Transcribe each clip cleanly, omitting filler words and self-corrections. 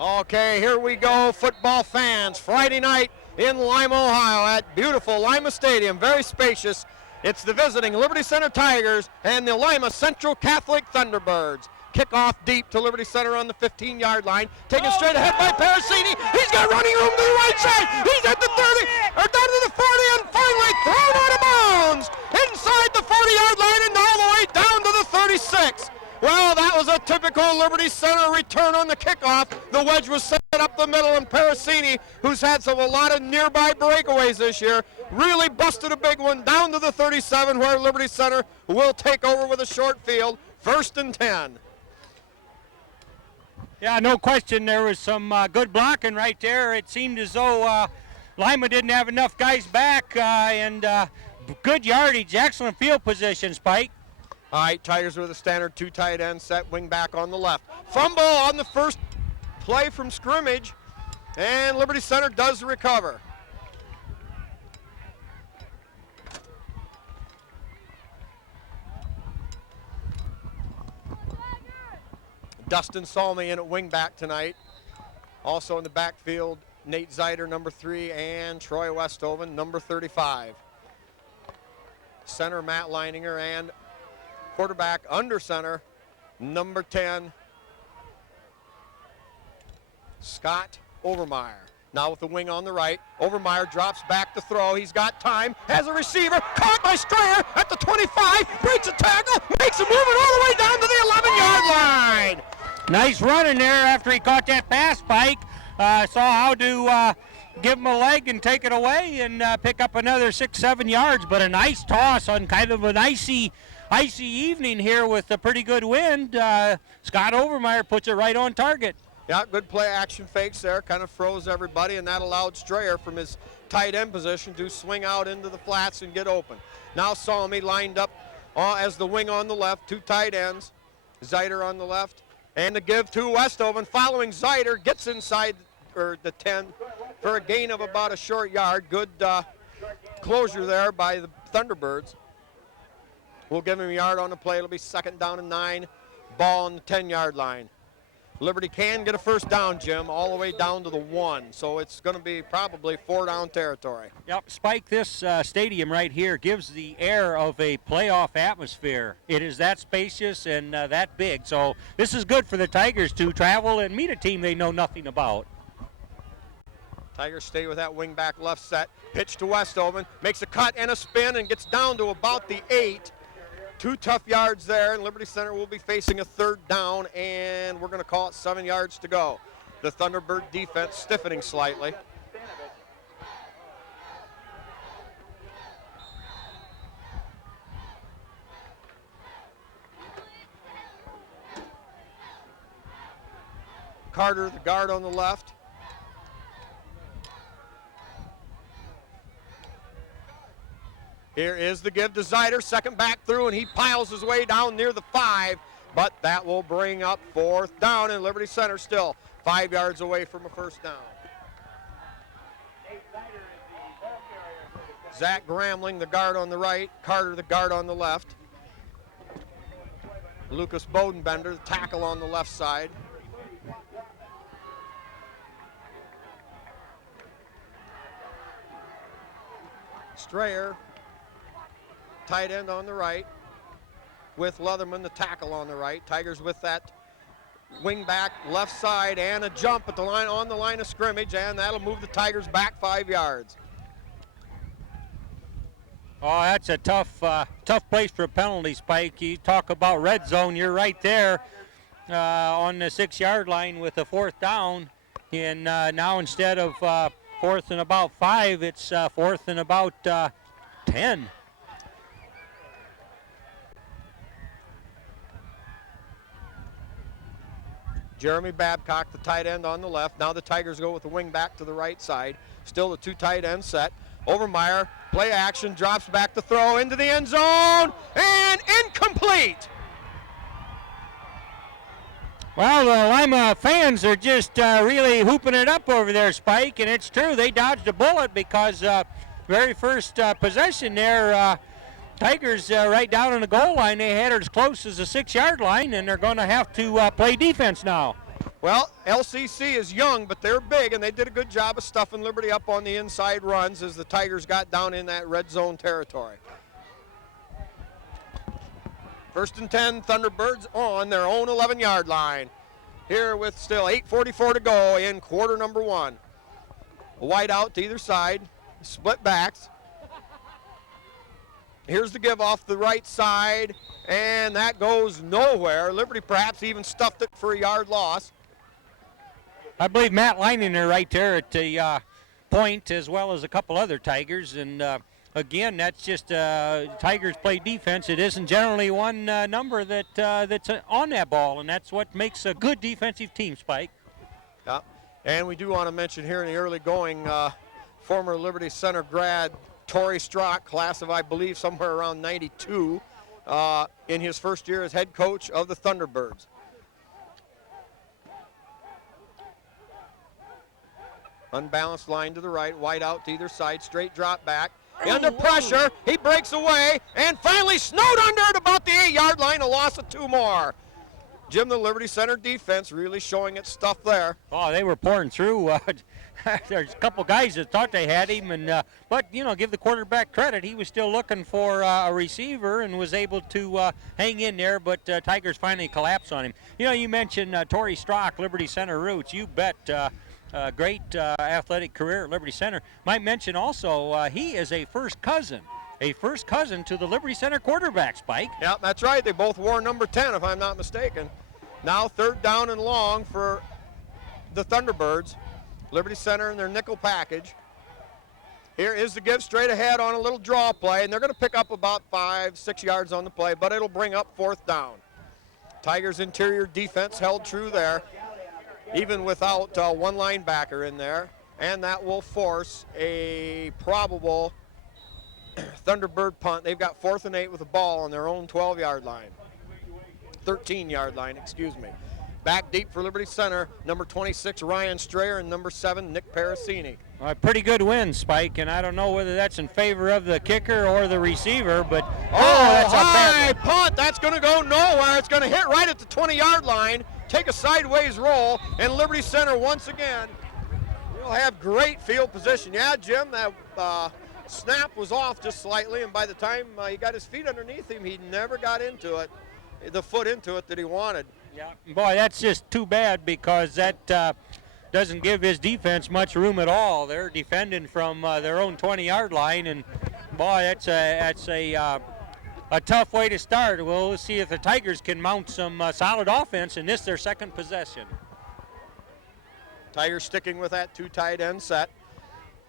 Okay, here we go, football fans. Friday night in Lima, Ohio at beautiful Lima Stadium, very spacious. It's the visiting Liberty Center Tigers and the Lima Central Catholic Thunderbirds. Kickoff deep to Liberty Center on the 15-yard line. Taken straight ahead by Parasini. He's got running room to the right side. He's at the 30, or down to the 40, and finally thrown out of bounds inside the 40-yard line and all the way down to the 36. Well, that was a typical Liberty Center return on the kickoff. The wedge was set up the middle, and Parasini, who's had a lot of nearby breakaways this year, really busted a big one down to the 37, where Liberty Center will take over with a short field, 1st and 10. Yeah, no question. There was some good blocking right there. It seemed as though Lima didn't have enough guys back, and good yardage, excellent field position, Spike. All right, Tigers with a standard 2 tight end set, wing back on the left. Fumble on the first play from scrimmage, and Liberty Center does recover. Dustin Salmi in at wing back tonight. Also in the backfield, Nate Zeiter, number 3, and Troy Westhoven, number 35. Center, Matt Leininger, and quarterback under center, number 10, Scott Overmeyer. Now with the wing on the right, Overmeyer drops back to throw. He's got time, has a receiver, caught by Strayer at the 25, breaks a tackle, makes a movement all the way down to the 11-yard line. Nice run in there after he caught that pass, Spike. Saw how to give him a leg and take it away and pick up another 6-7 yards, but a nice toss on kind of an icy evening here with a pretty good wind. Scott Overmeyer puts it right on target. Yeah, good play action fakes there, kind of froze everybody, and that allowed Strayer from his tight end position to swing out into the flats and get open. Now Salmi lined up as the wing on the left, 2 tight ends, Zeiter on the left, and the give to Westhoven. Following Zeiter, gets inside the 10 for a gain of about a short yard. Good closure there by the Thunderbirds. We'll give him a yard on the play. It'll be 2nd down and 9, ball on the 10-yard line. Liberty can get a first down, Jim, all the way down to the 1, so it's going to be probably 4-down territory. Yep, Spike, this stadium right here gives the air of a playoff atmosphere. It is that spacious and that big, so this is good for the Tigers to travel and meet a team they know nothing about. Tigers stay with that wing back left set. Pitch to Westhoven, makes a cut and a spin and gets down to about the 8. 2 tough yards there, and Liberty Center will be facing a 3rd down, and we're going to call it 7 yards to go. The Thunderbird defense stiffening slightly. Carter, the guard on the left. Here is the give to Zeiter, 2nd back through, and he piles his way down near the 5, but that will bring up 4th down, and Liberty Center still 5 yards away from a first down. Zach Gramling, the guard on the right, Carter, the guard on the left. Lucas Bodenbender, the tackle on the left side. Strayer, tight end on the right, with Leatherman, the tackle on the right. Tigers with that wing back left side and a jump at the line on the line of scrimmage, and that'll move the Tigers back 5 yards. Oh, that's a tough place for a penalty, Spike. You talk about red zone, you're right there on the 6-yard line with a 4th down, and now instead of 4th and about 5, it's 4th and about 10. Jeremy Babcock, the tight end on the left. Now the Tigers go with the wing back to the right side. Still the 2 tight end set. Overmeyer, play action, drops back to throw into the end zone, and incomplete. Well, the Lima fans are just really hooping it up over there, Spike, and it's true. They dodged a bullet because very first possession there, Tigers right down on the goal line, they had it as close as the 6-yard line, and they're going to have to play defense now. Well, LCC is young, but they're big, and they did a good job of stuffing Liberty up on the inside runs as the Tigers got down in that red zone territory. 1st and 10, Thunderbirds on their own 11-yard line. Here with still 8:44 to go in quarter number 1. A wide out to either side, split backs. Here's the give off the right side, and that goes nowhere. Liberty perhaps even stuffed it for a yard loss. I believe Matt Leininger right there at the point, as well as a couple other Tigers. And again, that's just Tigers play defense. It isn't generally one number that's on that ball, and that's what makes a good defensive team, Spike. Yeah, and we do want to mention here in the early going, former Liberty Center grad Torrey Strock, class of I believe somewhere around 92, in his first year as head coach of the Thunderbirds. Unbalanced line to the right, wide out to either side, straight drop back. Under pressure, he breaks away, and finally snowed under at about the 8-yard line, a loss of 2 more. Jim, the Liberty Center defense really showing its stuff there. Oh, they were pouring through. There's a couple guys that thought they had him, and but, you know, give the quarterback credit. He was still looking for a receiver and was able to hang in there, but Tigers finally collapsed on him. You know, you mentioned Torrey Strock, Liberty Center roots. You bet. Great athletic career at Liberty Center. Might mention also he is a first cousin to the Liberty Center quarterback, Spike. Yeah, that's right. They both wore number 10, if I'm not mistaken. Now 3rd down and long for the Thunderbirds. Liberty Center in their nickel package. Here is the give straight ahead on a little draw play, and they're going to pick up about 5-6 yards on the play, but it'll bring up 4th down. Tigers interior defense held true there, even without one linebacker in there, and that will force a probable Thunderbird punt. They've got 4th and 8 with the ball on their own 12-yard line. 13-yard line, excuse me. Back deep for Liberty Center, number 26, Ryan Strayer, and number 7, Nick Parasini. A pretty good win, Spike, and I don't know whether that's in favor of the kicker or the receiver, but that's a high punt. That's going to go nowhere. It's going to hit right at the 20-yard line, take a sideways roll, and Liberty Center once again will have great field position. Yeah, Jim, that snap was off just slightly, and by the time he got his feet underneath him, he never got into it, the foot into it that he wanted. Yeah, boy, that's just too bad, because that doesn't give his defense much room at all. They're defending from their own 20-yard line, and boy, that's a tough way to start. We'll see if the Tigers can mount some solid offense in this, their second possession. Tigers sticking with that 2 tight end set.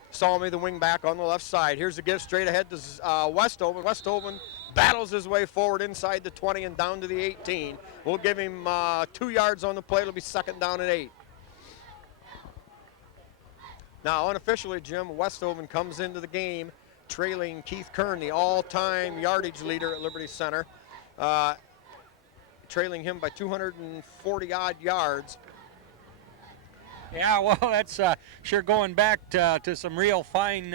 Salmi, the wing back on the left side. Here's the give straight ahead to Westhoven. Westhoven battles his way forward inside the 20 and down to the 18. We'll give him 2 yards on the play. It'll be 2nd down and 8. Now, unofficially, Jim, Westhoven comes into the game trailing Keith Kern, the all-time yardage leader at Liberty Center, trailing him by 240-odd yards. Yeah, well, that's sure going back to some real fine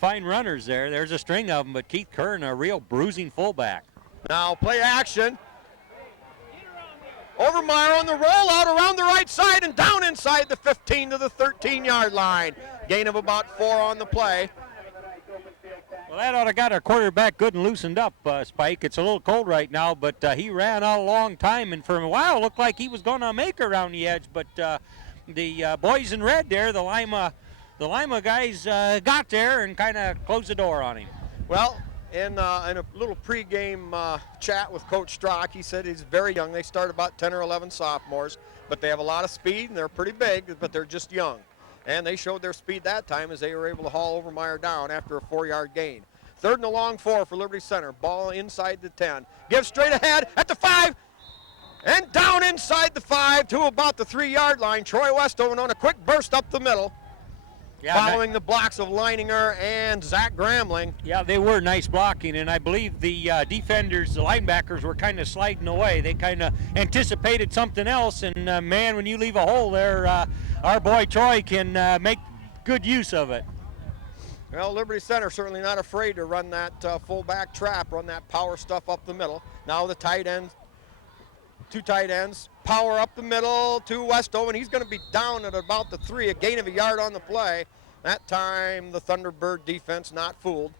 runners there. There's a string of them, but Keith Kern, a real bruising fullback. Now play action. Overmeyer on the rollout around the right side and down inside the 15 to the 13-yard line. Gain of about 4 on the play. Well, that ought to got our quarterback good and loosened up, Spike. It's a little cold right now, but he ran a long time, and for a while looked like he was going to make around the edge, but the boys in red there, the Lima guys got there and kind of closed the door on him. Well, in a little pregame chat with Coach Strock, he said he's very young. They start about 10 or 11 sophomores, but they have a lot of speed, and they're pretty big, but they're just young. And they showed their speed that time as they were able to haul Overmeyer down after a 4-yard gain. 3rd and a long 4 for Liberty Center. Ball inside the 10. Give straight ahead at the 5. And down inside the 5 to about the 3-yard line. Troy Westhoven on a quick burst up the middle. Yeah, following the blocks of Leininger and Zach Gramling. Yeah, they were nice blocking, and I believe the defenders, the linebackers, were kind of sliding away. They kind of anticipated something else, and man, when you leave a hole there, our boy Troy can make good use of it. Well, Liberty Center certainly not afraid to run that fullback trap, run that power stuff up the middle. Now the tight ends, 2 tight ends, power up the middle to Westover, and he's going to be down at about the 3, a gain of a yard on the play. That time the Thunderbird defense not fooled.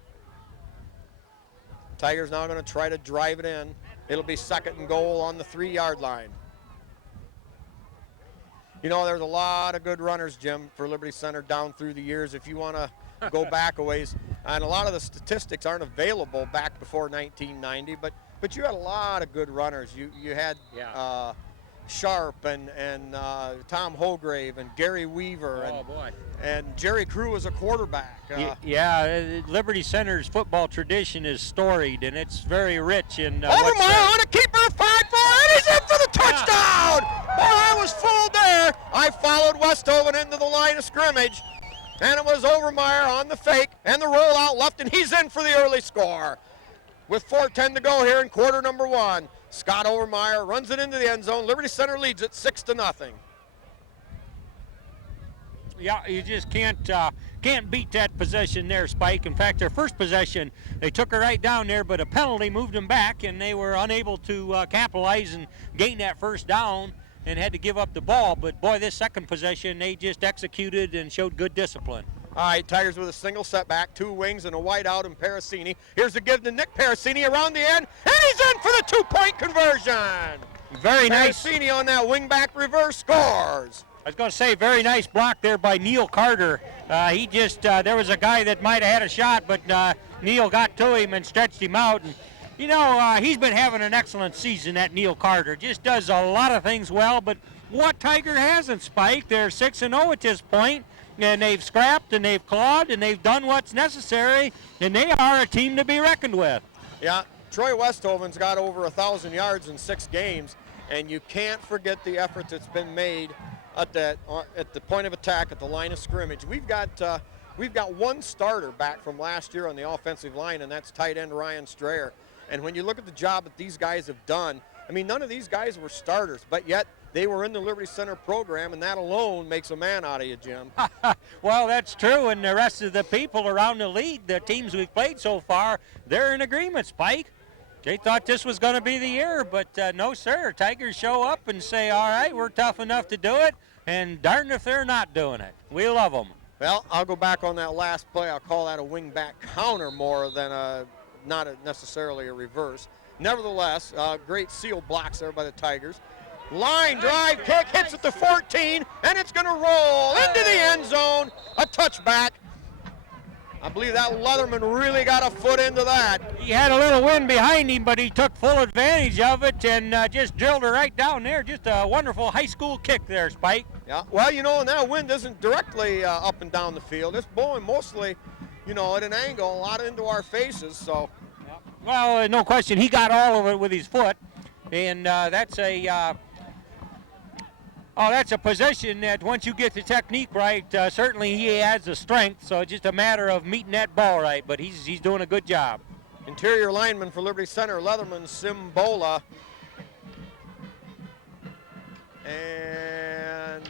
Tigers now going to try to drive it in. It'll be 2nd and goal on the 3-yard line. You know, there's a lot of good runners, Jim, for Liberty Center down through the years. If you want to go back a ways, and a lot of the statistics aren't available back before 1990, but you had a lot of good runners. You had Sharp and Tom Holgrave and Gary Weaver and Jerry Crew was a quarterback. Liberty Center's football tradition is storied, and it's very rich in Overmeyer on a keeper, 5-4, and he's in for the touchdown! Boy, I was fooled there. I followed Westover into the line of scrimmage, and it was Overmeyer on the fake and the rollout left, and he's in for the early score. With 4:10 to go here in quarter number 1, Scott Overmeyer runs it into the end zone. Liberty Center leads it 6-0. Yeah, you just can't beat that possession there, Spike. In fact, their first possession, they took her right down there, but a penalty moved them back, and they were unable to capitalize and gain that first down and had to give up the ball. But, boy, this second possession, they just executed and showed good discipline. All right, Tigers with a single setback, 2 wings and a wide out in Parasini. Here's the give to Nick Parasini around the end, and he's in for the 2-point conversion. Very nice. Parasini on that wingback reverse scores. I was going to say, very nice block there by Neil Carter. There was a guy that might have had a shot, but Neil got to him and stretched him out. And, he's been having an excellent season, that Neil Carter. Just does a lot of things well, but what Tiger hasn't, Spike? They're 6-0 at this point, and they've scrapped and they've clawed and they've done what's necessary, and they are a team to be reckoned with. Yeah, Troy Westhoven's got over 1,000 yards in 6 games, and you can't forget the effort that's been made at the point of attack at the line of scrimmage. We've got one starter back from last year on the offensive line, and that's tight end Ryan Strayer. And when you look at the job that these guys have done, I mean, none of these guys were starters, but yet they were in the Liberty Center program, and that alone makes a man out of you, Jim. Well, that's true, and the rest of the people around the league, the teams we've played so far, they're in agreement, Spike. They thought this was going to be the year, but no, sir. Tigers show up and say, all right, we're tough enough to do it, and darn if they're not doing it. We love them. Well, I'll go back on that last play. I'll call that a wing-back counter more than necessarily a reverse. Nevertheless, great seal blocks there by the Tigers. Line drive kick hits at the 14, and it's going to roll into the end zone. A touchback. I believe that Leatherman really got a foot into that. He had a little wind behind him, but he took full advantage of it and just drilled her right down there. Just a wonderful high school kick there, Spike. Yeah, well, and that wind isn't directly up and down the field. It's blowing mostly, at an angle, a lot into our faces, so. Yeah. Well, no question, he got all of it with his foot, and that's a position that once you get the technique right, certainly he has the strength, so it's just a matter of meeting that ball right, but he's doing a good job. Interior lineman for Liberty Center, Leatherman, Simbola. And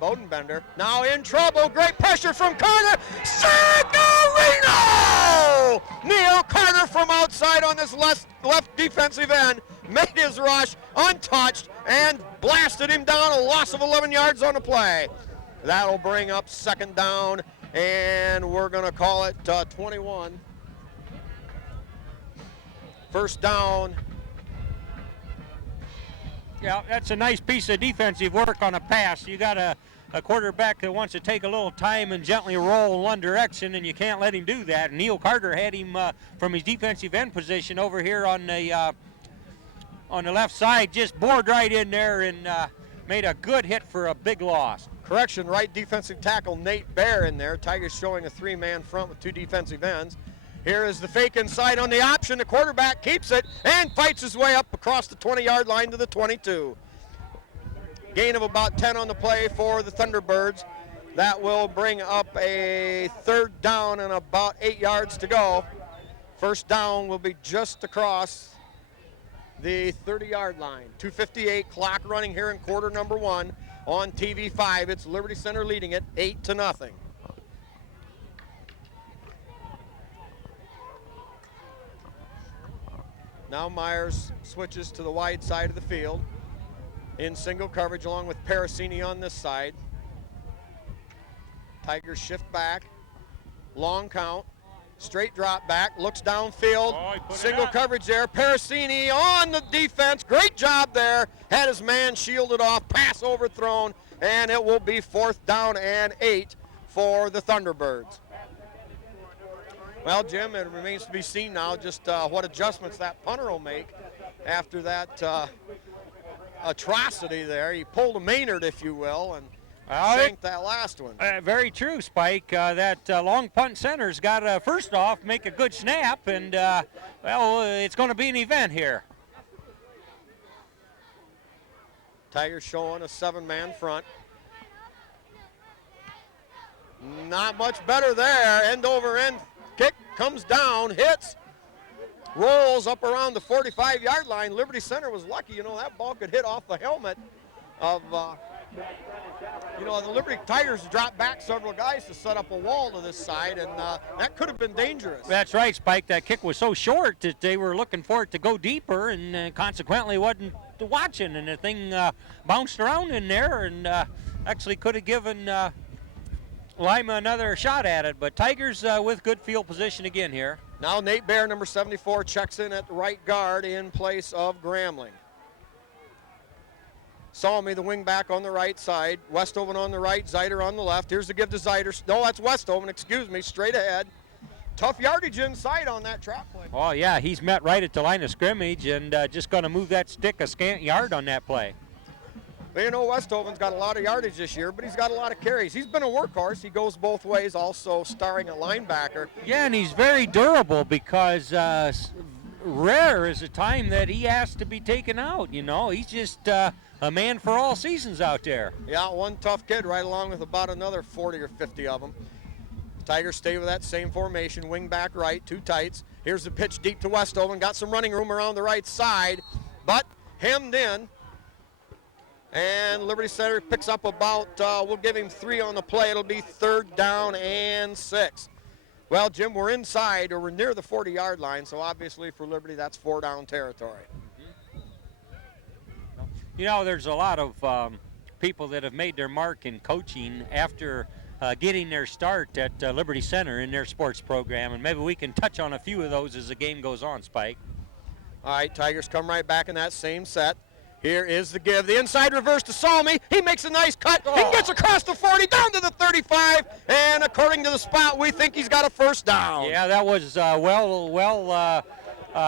Bodenbender now in trouble. Great pressure from Carter. Signorino! Neil Carter from outside on this left defensive end made his rush untouched and blasted him down, a loss of 11 yards on the play. That'll bring up 2nd down, and we're going to call it 21. 1st down. Yeah, that's a nice piece of defensive work on a pass. You got a quarterback that wants to take a little time and gently roll in one direction, and you can't let him do that. And Neil Carter had him from his defensive end position over here on the left side, just bored right in there and made a good hit for a big loss. Correction, right defensive tackle Nate Bear in there. Tigers showing a 3-man front with 2 defensive ends. Here is the fake inside on the option. The quarterback keeps it and fights his way up across the 20-yard line to the 22. Gain of about 10 on the play for the Thunderbirds. That will bring up a 3rd down and about 8 yards to go. 1st down will be just across the 30-yard line. 2:58 clock running here in quarter number 1 on TV5. It's Liberty Center leading it 8-0. Now Myers switches to the wide side of the field. in single coverage along with Parasini on this side. Tigers shift back, long count, straight drop back, looks downfield, single coverage there. Parasini on the defense, great job there. Had his man shielded off, pass overthrown, and it will be 4th down and 8 for the Thunderbirds. Well, Jim, it remains to be seen now just what adjustments that punter will make after that atrocity there. He pulled a Maynard, if you will, and shanked that last one. Very true, Spike. That long punt center's got to, first off, make a good snap, and, well, it's going to be an event here. Tigers showing a 7-man front. Not much better there. End over end kick comes down, hits, rolls up around the 45-yard line. Liberty Center was lucky. You know, that ball could hit off the helmet of, you know, the Liberty Tigers dropped back several guys to set up a wall to this side, and that could have been dangerous. That's right, Spike. That kick was so short that they were looking for it to go deeper, and consequently wasn't watching, and the thing bounced around in there and actually could have given Lima another shot at it. But Tigers with good field position again here. Now Nate Baer, number 74, checks in at the right guard in place of Gramling. Salmi, the wing back on the right side. Westhoven on the right, Zeider on the left. Here's the give to Zeider. No, that's Westhoven, excuse me, straight ahead. Tough yardage inside on that trap play. Oh, yeah, he's met right at the line of scrimmage and just going to move that stick a scant yard on that play. Well, you know, Westhoven's got a lot of yardage this year, but he's got a lot of carries. He's been a workhorse. He goes both ways, also starring at linebacker. Yeah, and he's very durable because rare is a time that he has to be taken out, you know. He's just a man for all seasons out there. Yeah, one tough kid right along with about another 40 or 50 of them. Tigers stay with that same formation, wing back right, 2 tights. Here's the pitch deep to Westhoven. Got some running room around the right side, but hemmed in. And Liberty Center picks up about, we'll give him 3 on the play. It'll be 3rd down and 6. Well, Jim, we're inside, or we're near the 40-yard line, so obviously for Liberty, that's 4-down territory. You know, there's a lot of people that have made their mark in coaching after getting their start at Liberty Center in their sports program, and maybe we can touch on a few of those as the game goes on, Spike. All right, Tigers come right back in that same set. Here is the give. The inside reverse to Salmi. He makes a nice cut. He gets across the 40, down to the 35, and according to the spot, we think he's got a 1st down. Yeah, that was well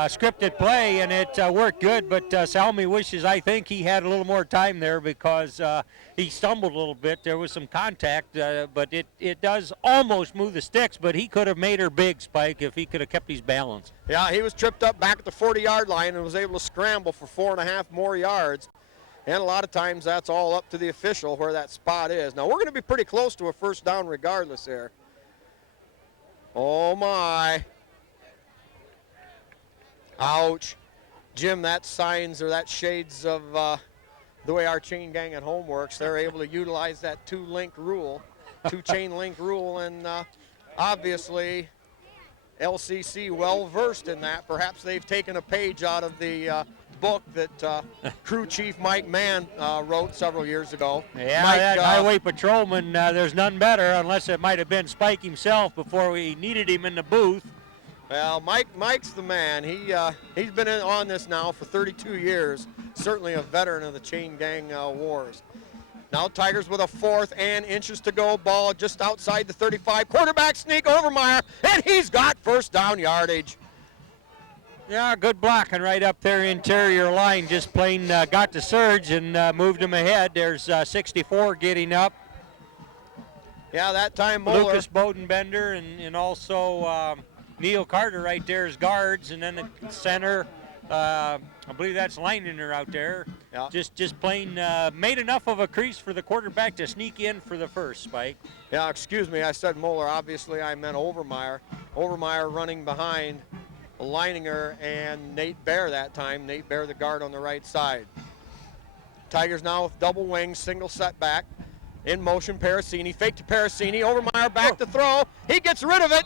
scripted play, and it worked good, but Salmi wishes, I think, he had a little more time there because he stumbled a little bit. There was some contact, but it does almost move the sticks, but he could have made her big, Spike, if he could have kept his balance. Yeah, he was tripped up back at the 40-yard line and was able to scramble for 4.5 more yards. And a lot of times that's all up to the official where that spot is. Now, we're going to be pretty close to a 1st down regardless here. Oh, my. Ouch. Jim, that signs or that shades of the way our chain gang at home works. They're able to utilize that 2-chain link rule, and obviously LCC well versed in that. Perhaps they've taken a page out of the book that crew chief Mike Mann wrote several years ago. Yeah, Mike, that highway patrolman, there's none better, unless it might have been Spike himself before we needed him in the booth. Well, Mike's the man. He's been on this now for 32 years. Certainly a veteran of the chain gang wars. Now Tigers with a 4th and inches to go. Ball just outside the 35. Quarterback sneak, Overmeyer, and he's got 1st down yardage. Yeah, good blocking right up there, interior line. Just plain got the surge and moved him ahead. There's 64 getting up. Yeah, that time Moeller. Lucas Bodenbender and also Neil Carter right there as guards, and then the center, I believe that's Leininger out there. Yeah. Just plain made enough of a crease for the quarterback to sneak in for the 1st, Spike. Yeah, excuse me, I said Moeller. Obviously, I meant Overmeyer. Overmeyer running behind Leininger and Nate Baer that time. Nate Baer, the guard on the right side. Tigers now with double wings, single setback. In motion, Parasini. Fake to Parasini. Overmeyer back to throw. He gets rid of it.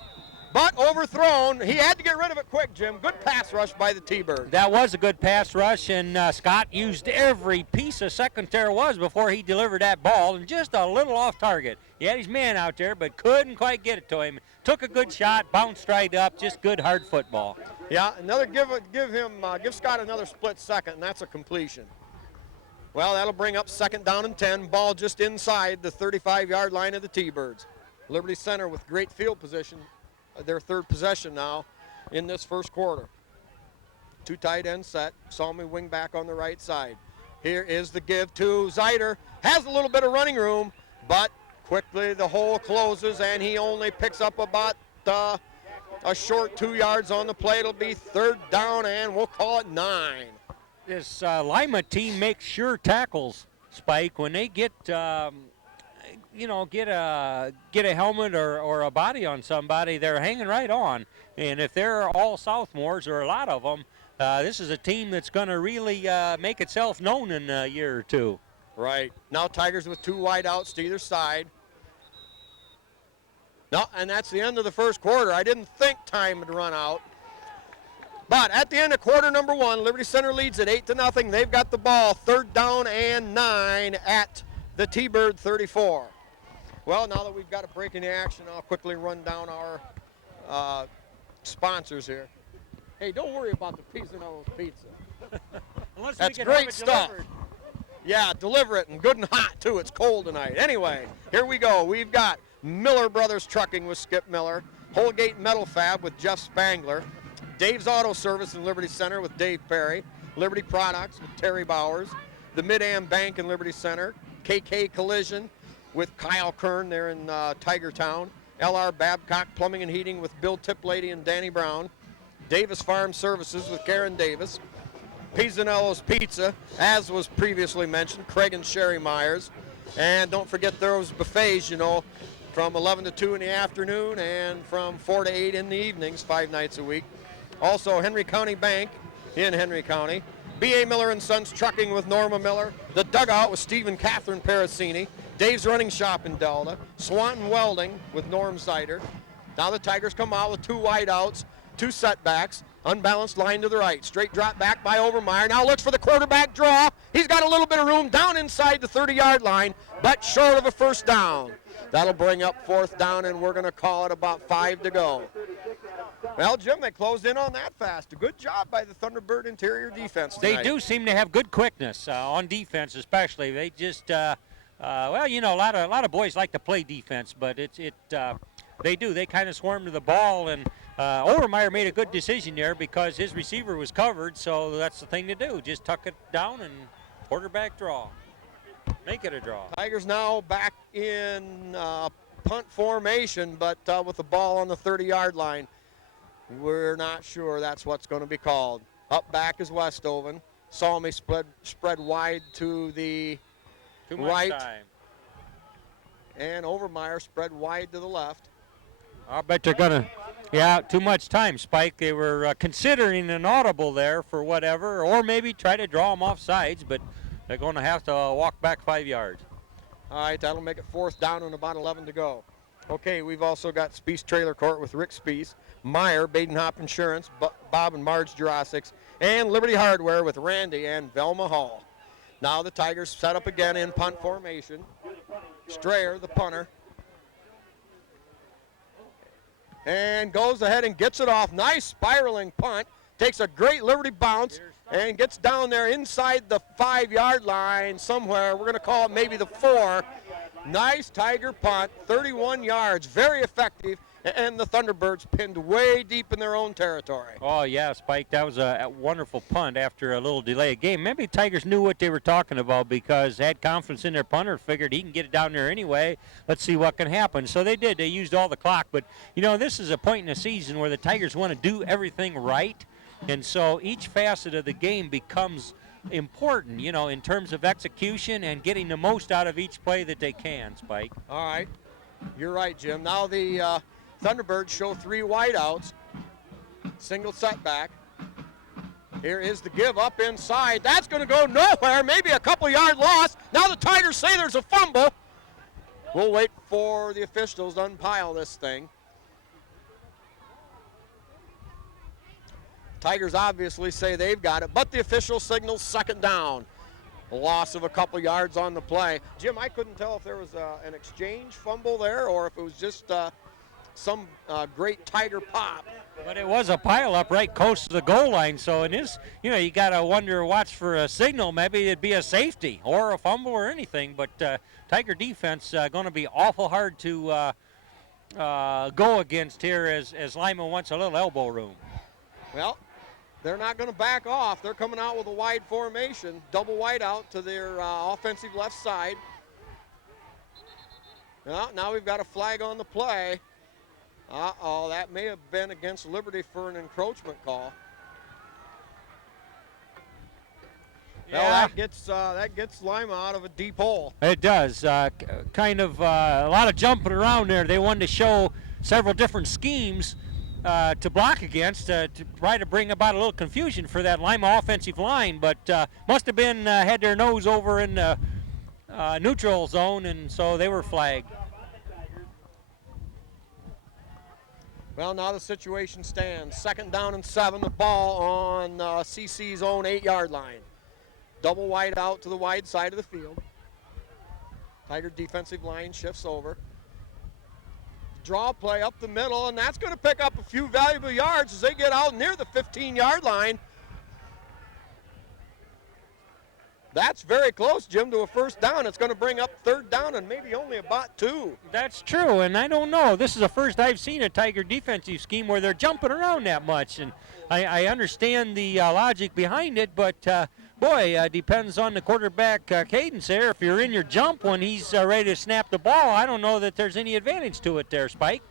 but overthrown. He had to get rid of it quick, Jim. Good pass rush by the T-Birds. That was a good pass rush, and Scott used every piece of second there was before he delivered that ball, and just a little off target. He had his man out there, but couldn't quite get it to him. Took a good shot, bounced right up, just good hard football. Yeah, another give Scott another split second, and that's a completion. Well, that'll bring up 2nd down and 10. Ball just inside the 35-yard line of the T-Birds. Liberty Center with great field position. Their 3rd possession now in this first quarter. 2 tight ends set. Salmi wing back on the right side. Here is the give to Zeider. Has a little bit of running room, but quickly the hole closes, and he only picks up about a short 2 yards on the play. It'll be 3rd down, and we'll call it 9. This Lima team makes sure tackles, Spike, when they get get a helmet or a body on somebody, they're hanging right on. And if they're all sophomores, or a lot of them, this is a team that's going to really make itself known in a year or two. Right. Now Tigers with 2 wideouts to either side. No, and that's the end of the first quarter. I didn't think time would run out. But at the end of quarter number 1, Liberty Center leads at 8-0. They've got the ball, 3rd down and 9 at the T-Bird 34. Well, now that we've got a break in the action, I'll quickly run down our sponsors here. Hey, don't worry about the Pisanello's pizza. That's great stuff. Yeah, deliver it, and good and hot, too. It's cold tonight. Anyway, here we go. We've got Miller Brothers Trucking with Skip Miller, Holgate Metal Fab with Jeff Spangler, Dave's Auto Service in Liberty Center with Dave Perry, Liberty Products with Terry Bowers, the Mid-Am Bank in Liberty Center, KK Collision with Kyle Kern there in Tiger Town, LR Babcock Plumbing and Heating with Bill Tiplady and Danny Brown, Davis Farm Services with Karen Davis, Pisanello's Pizza, as was previously mentioned, Craig and Sherry Myers, and don't forget those buffets, from 11 to 2 in the afternoon and from 4 to 8 in the evenings, 5 nights a week. Also, Henry County Bank in Henry County. B.A. Miller & Sons Trucking with Norma Miller. The Dugout with Steve and Catherine Parasini. Dave's Running Shop in Delta. Swanton Welding with Norm Zeider. Now the Tigers come out with 2 wideouts, 2 setbacks. Unbalanced line to the right. Straight drop back by Overmeyer. Now looks for the quarterback draw. He's got a little bit of room down inside the 30-yard line, but short of a 1st down. That'll bring up 4th down, and we're going to call it about 5 to go. Well, Jim, they closed in on that fast. A good job by the Thunderbird interior defense tonight. They do seem to have good quickness on defense, especially. They just, a lot of boys like to play defense, but they do. They kind of swarm to the ball, and Overmeyer made a good decision there because his receiver was covered, so that's the thing to do. Just tuck it down and quarterback draw. Make it a draw. Tigers now back in punt formation, but with the ball on the 30-yard line. We're not sure that's what's going to be called. Up back is Westoven. Salmi spread wide to the right. Time. And Overmeyer spread wide to the left. I bet they're going to, too much time, Spike. They were considering an audible there for whatever, or maybe try to draw them off sides, but they're going to have to walk back 5 yards. All right, that'll make it 4th down and about 11 to go. Okay, we've also got Speece Trailer Court with Rick Speece, Meyer, Baden-Hop Insurance, Bob and Marge Jurassics, and Liberty Hardware with Randy and Velma Hall. Now the Tigers set up again in punt formation. Strayer, the punter, and goes ahead and gets it off. Nice spiraling punt. Takes a great Liberty bounce and gets down there inside the 5-yard line somewhere. We're going to call it maybe the 4. Nice Tiger punt, 31 yards, very effective, and the Thunderbirds pinned way deep in their own territory. Oh, yeah, Spike, that was a wonderful punt after a little delay of game. Maybe Tigers knew what they were talking about because they had confidence in their punter, figured he can get it down there anyway. Let's see what can happen. So they did. They used all the clock. But, this is a point in the season where the Tigers want to do everything right, and so each facet of the game becomes important, in terms of execution and getting the most out of each play that they can, Spike. All right. You're right, Jim. Now the Thunderbirds show 3 wideouts. Single setback. Here is the give up inside. That's going to go nowhere. Maybe a couple yard loss. Now the Tigers say there's a fumble. We'll wait for the officials to unpile this thing. Tigers obviously say they've got it, but the official signals second down. A loss of a couple yards on the play. Jim, I couldn't tell if there was an exchange fumble there or if it was just some great Tiger pop. But it was a pileup right close to the goal line, so it is, you got to wonder, watch for a signal. Maybe it'd be a safety or a fumble or anything, but Tiger defense going to be awful hard to go against here as Lima wants a little elbow room. Well, they're not going to back off. They're coming out with a wide formation, double wide out to their offensive left side. Well, now we've got a flag on the play. Uh-oh, that may have been against Liberty for an encroachment call. Yeah. Well, that gets Lima out of a deep hole. It does. Kind of a lot of jumping around there. They wanted to show several different schemes to block against to try to bring about a little confusion for that Lima offensive line, but must have been had their nose over in the neutral zone, and so they were flagged. Well, now the situation stands. 2nd down and 7, the ball on CC's own 8-yard line. Double wide out to the wide side of the field. Tiger defensive line shifts over. Draw play up the middle, and that's going to pick up a few valuable yards as they get out near the 15-yard line. That's very close, Jim, to a first down. It's going to bring up 3rd down and maybe only about 2. That's true, and I don't know. This is the first I've seen a Tiger defensive scheme where they're jumping around that much, and I understand the logic behind it, but boy, depends on the quarterback cadence there. If you're in your jump when he's ready to snap the ball, I don't know that there's any advantage to it there, Spike.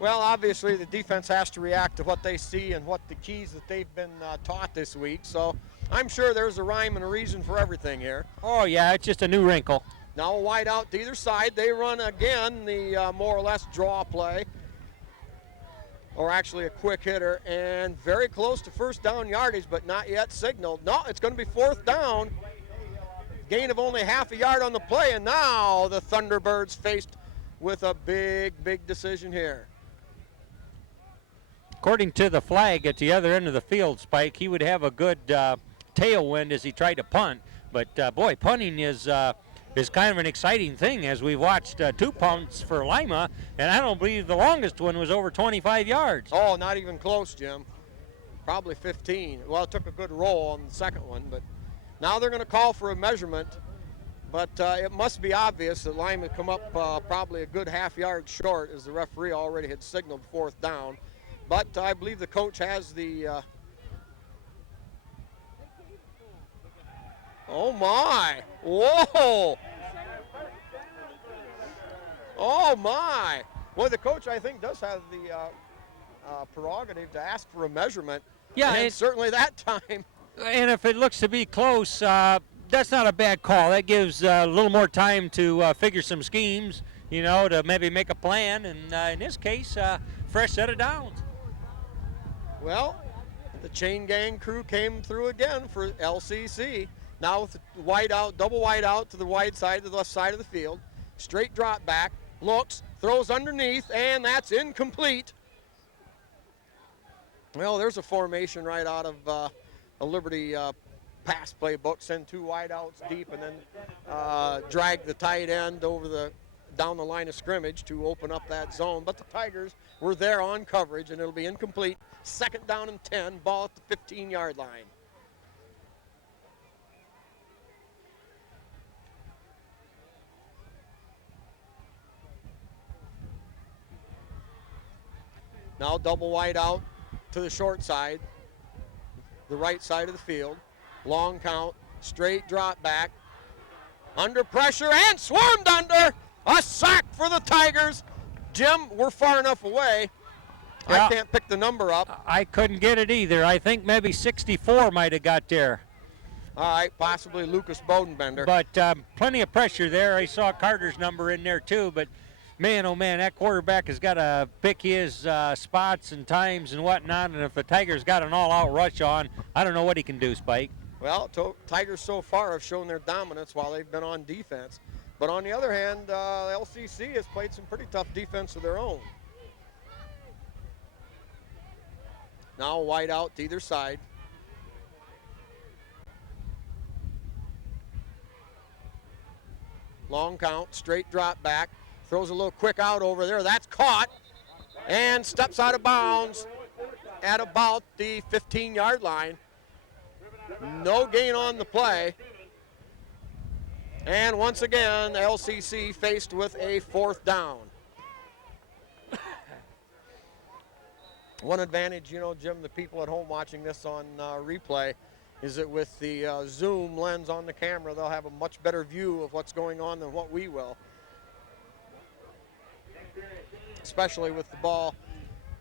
Well, obviously the defense has to react to what they see and what the keys that they've been taught this week, so I'm sure there's a rhyme and a reason for everything here. Oh, yeah, it's just a new wrinkle. Now a wide out to either side. They run again the more or less draw play, or actually a quick hitter, and very close to first down yardage, but not yet signaled. No, it's going to be 4th down. Gain of only half a yard on the play, and now the Thunderbirds faced with a big, big decision here. According to the flag at the other end of the field, Spike, he would have a good tailwind as he tried to punt. But, boy, punting is kind of an exciting thing, as we've watched 2 punts for Lima, and I don't believe the longest one was over 25 yards. Oh, not even close, Jim. Probably 15. Well, it took a good roll on the second one, but now they're going to call for a measurement. But it must be obvious that Lima come up probably a good half yard short, as the referee already had signaled 4th down. But I believe the coach has the... Oh, my. Whoa. Oh, my. Well, the coach, I think, does have the prerogative to ask for a measurement. Yeah, and certainly that time. And if it looks to be close, that's not a bad call. That gives a little more time to figure some schemes, to maybe make a plan. And in this case, fresh set of downs. Well, the chain gang crew came through again for LCC. Now with the wide out, double wide out to the wide side, to the left side of the field. Straight drop back, looks, throws underneath, and that's incomplete. Well, there's a formation right out of a Liberty pass playbook. Send 2 wide outs deep and then drag the tight end over down the line of scrimmage to open up that zone. But the Tigers were there on coverage, and it'll be incomplete. 2nd down and 10, ball at the 15-yard line. Now double wide out to the short side, the right side of the field. Long count, straight drop back. Under pressure and swarmed under. A sack for the Tigers. Jim, we're far enough away. Yeah. I can't pick the number up. I couldn't get it either. I think maybe 64 might have got there. All right, possibly Lucas Bodenbender. But plenty of pressure there. I saw Carter's number in there too, but man, oh man, that quarterback has got to pick his spots and times and whatnot, and if the Tigers got an all-out rush on, I don't know what he can do, Spike. Well, Tigers so far have shown their dominance while they've been on defense. But on the other hand, LCC has played some pretty tough defense of their own. Now wide out to either side. Long count, straight drop back. Throws a little quick out over there. That's caught and steps out of bounds at about the 15-yard line. No gain on the play. And once again, LCC faced with a 4th down. One advantage, you know, Jim, the people at home watching this on replay, is that with the zoom lens on the camera, they'll have a much better view of what's going on than what we will. Especially with the ball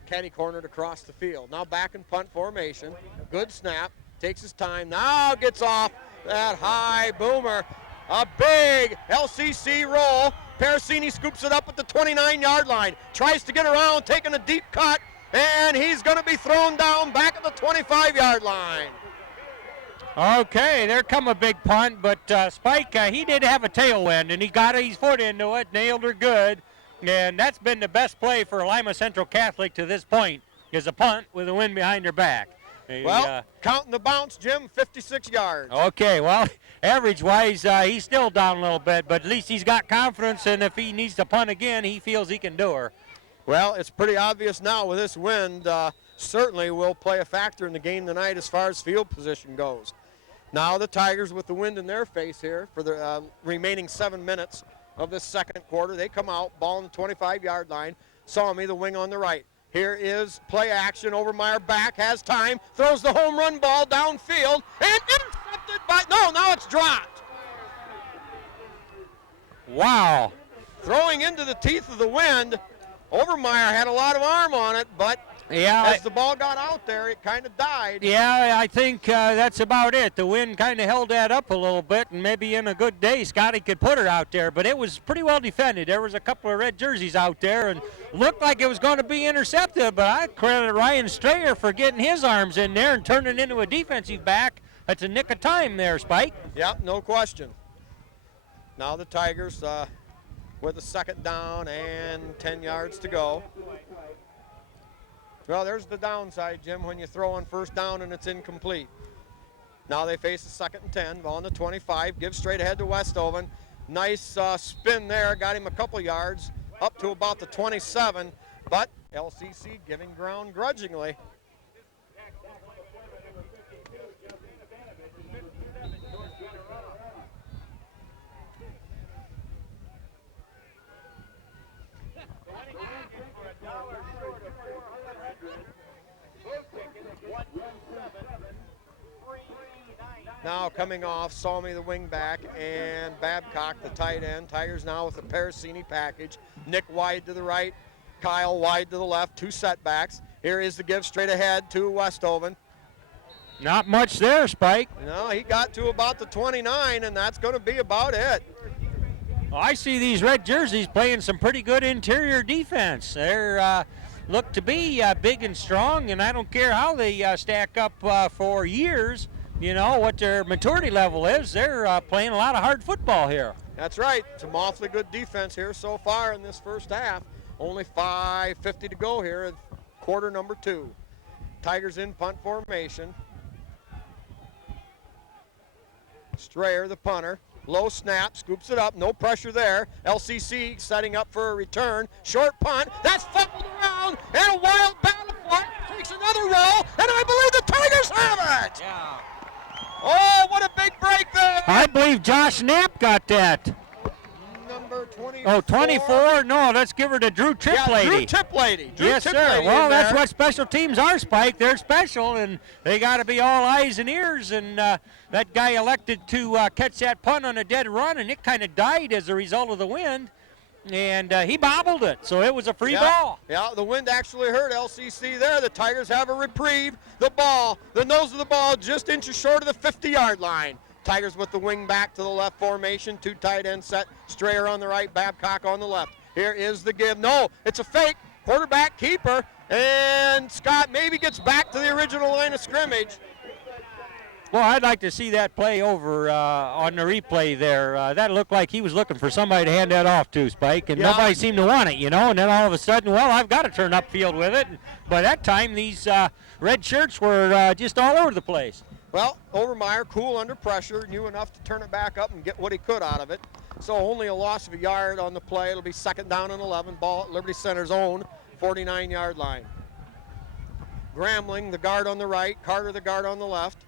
catty-cornered across the field. Now back in punt formation. Good snap. Takes his time. Now gets off that high boomer. A big LCC roll. Parasini scoops it up at the 29-yard line. Tries to get around, taking a deep cut, and he's going to be thrown down back at the 25-yard line. Okay, there come a big punt, but Spike, he did have a tailwind, and he got his foot into it, nailed her good, and that's been the best play for Lima Central Catholic to this point, is a punt with a wind behind her back. Well, counting the bounce, Jim, 56 yards. Okay, well, average-wise, he's still down a little bit, but at least he's got confidence, and if he needs to punt again, he feels he can do her. Well, it's pretty obvious now with this wind, certainly will play a factor in the game tonight as far as field position goes. Now the Tigers with the wind in their face here for the remaining 7 minutes of this second quarter. They come out, ball on the 25-yard line. Salmi, the wing on the right. Here is play action. Overmeyer back, has time, throws the home run ball downfield, and intercepted by, no, now it's dropped. Wow. Throwing into the teeth of the wind. Overmeyer had a lot of arm on it, but as the ball got out there, it kind of died. Yeah, I think that's about it. The wind kind of held that up a little bit, and maybe in a good day, Scotty could put her out there, but it was pretty well defended. There was a couple of red jerseys out there, and looked like it was going to be intercepted, but I credit Ryan Strayer for getting his arms in there and turning into a defensive back. That's a nick of time there, Spike. Yeah, no question. Now the Tigers with a 2nd down and 10 yards to go. Well, there's the downside, Jim, when you throw on 1st down and it's incomplete. Now they face a 2nd and 10, ball on the 25, gives straight ahead to Westoven. Nice spin there, got him a couple yards, up to about the 27, but LCC giving ground grudgingly. Now coming off, Salmi the wing back, and Babcock the tight end. Tigers now with the Parasini package. Nick wide to the right, Kyle wide to the left, 2 setbacks. Here is the give straight ahead to Westoven. Not much there, Spike. No, he got to about the 29, and that's going to be about it. Well, I see these red jerseys playing some pretty good interior defense. They're look to be big and strong, and I don't care how they stack up for years. You know what their maturity level is. They're playing a lot of hard football here. That's right. Some awfully good defense here so far in this first half. Only 5:50 to go here in quarter number 2. Tigers in punt formation. Strayer, the punter. Low snap, scoops it up, no pressure there. LCC setting up for a return. Short punt, that's fumbled around, and a wild battle for it. Takes another roll, and I believe the Tigers have it! Yeah. Oh, what a big break there! I believe Josh Knapp got that. Number 24. Oh, 24? No, let's give her to Drew Triplady. Drew Triplady. Yes, sir. Well, that's what special teams are, Spike. They're special, and they got to be all eyes and ears. And that guy elected to catch that punt on a dead run, and it kind of died as a result of the wind. And he bobbled it, so it was a free ball. Yeah, the wind actually hurt LCC there. The Tigers have a reprieve. The ball, the nose of the ball, just inches short of the 50-yard line. Tigers with the wing back to the left formation. 2 tight end set. Strayer on the right, Babcock on the left. Here is the give. No, it's a fake. Quarterback keeper. And Scott maybe gets back to the original line of scrimmage. Well, I'd like to see that play over on the replay there. That looked like he was looking for somebody to hand that off to, Spike, and nobody seemed to want it, And then all of a sudden, well, I've got to turn upfield with it. By that time, these red shirts were just all over the place. Well, Overmeyer, cool under pressure, knew enough to turn it back up and get what he could out of it. So only a loss of a yard on the play. It'll be 2nd down and 11. Ball at Liberty Center's own 49-yard line. Gramling, the guard on the right. Carter, the guard on the left.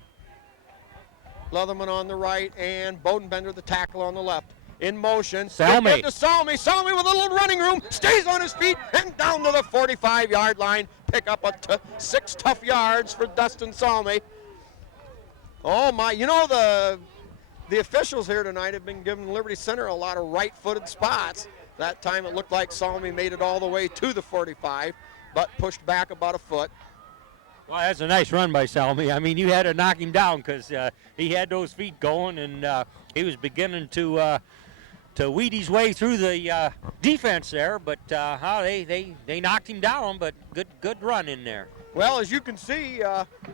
Leatherman on the right, and Bodenbender, the tackle on the left. In motion. Salmi. Salmi with a little running room. Stays on his feet and down to the 45-yard line. Pick up 6 tough yards for Dustin Salmi. Oh, my. The officials here tonight have been giving Liberty Center a lot of right-footed spots. That time it looked like Salmi made it all the way to the 45, but pushed back about a foot. Well, that's a nice run by Salmi. I mean, you had to knock him down because he had those feet going, and he was beginning to weed his way through the defense there. But they knocked him down, but good run in there. Well, as you can see,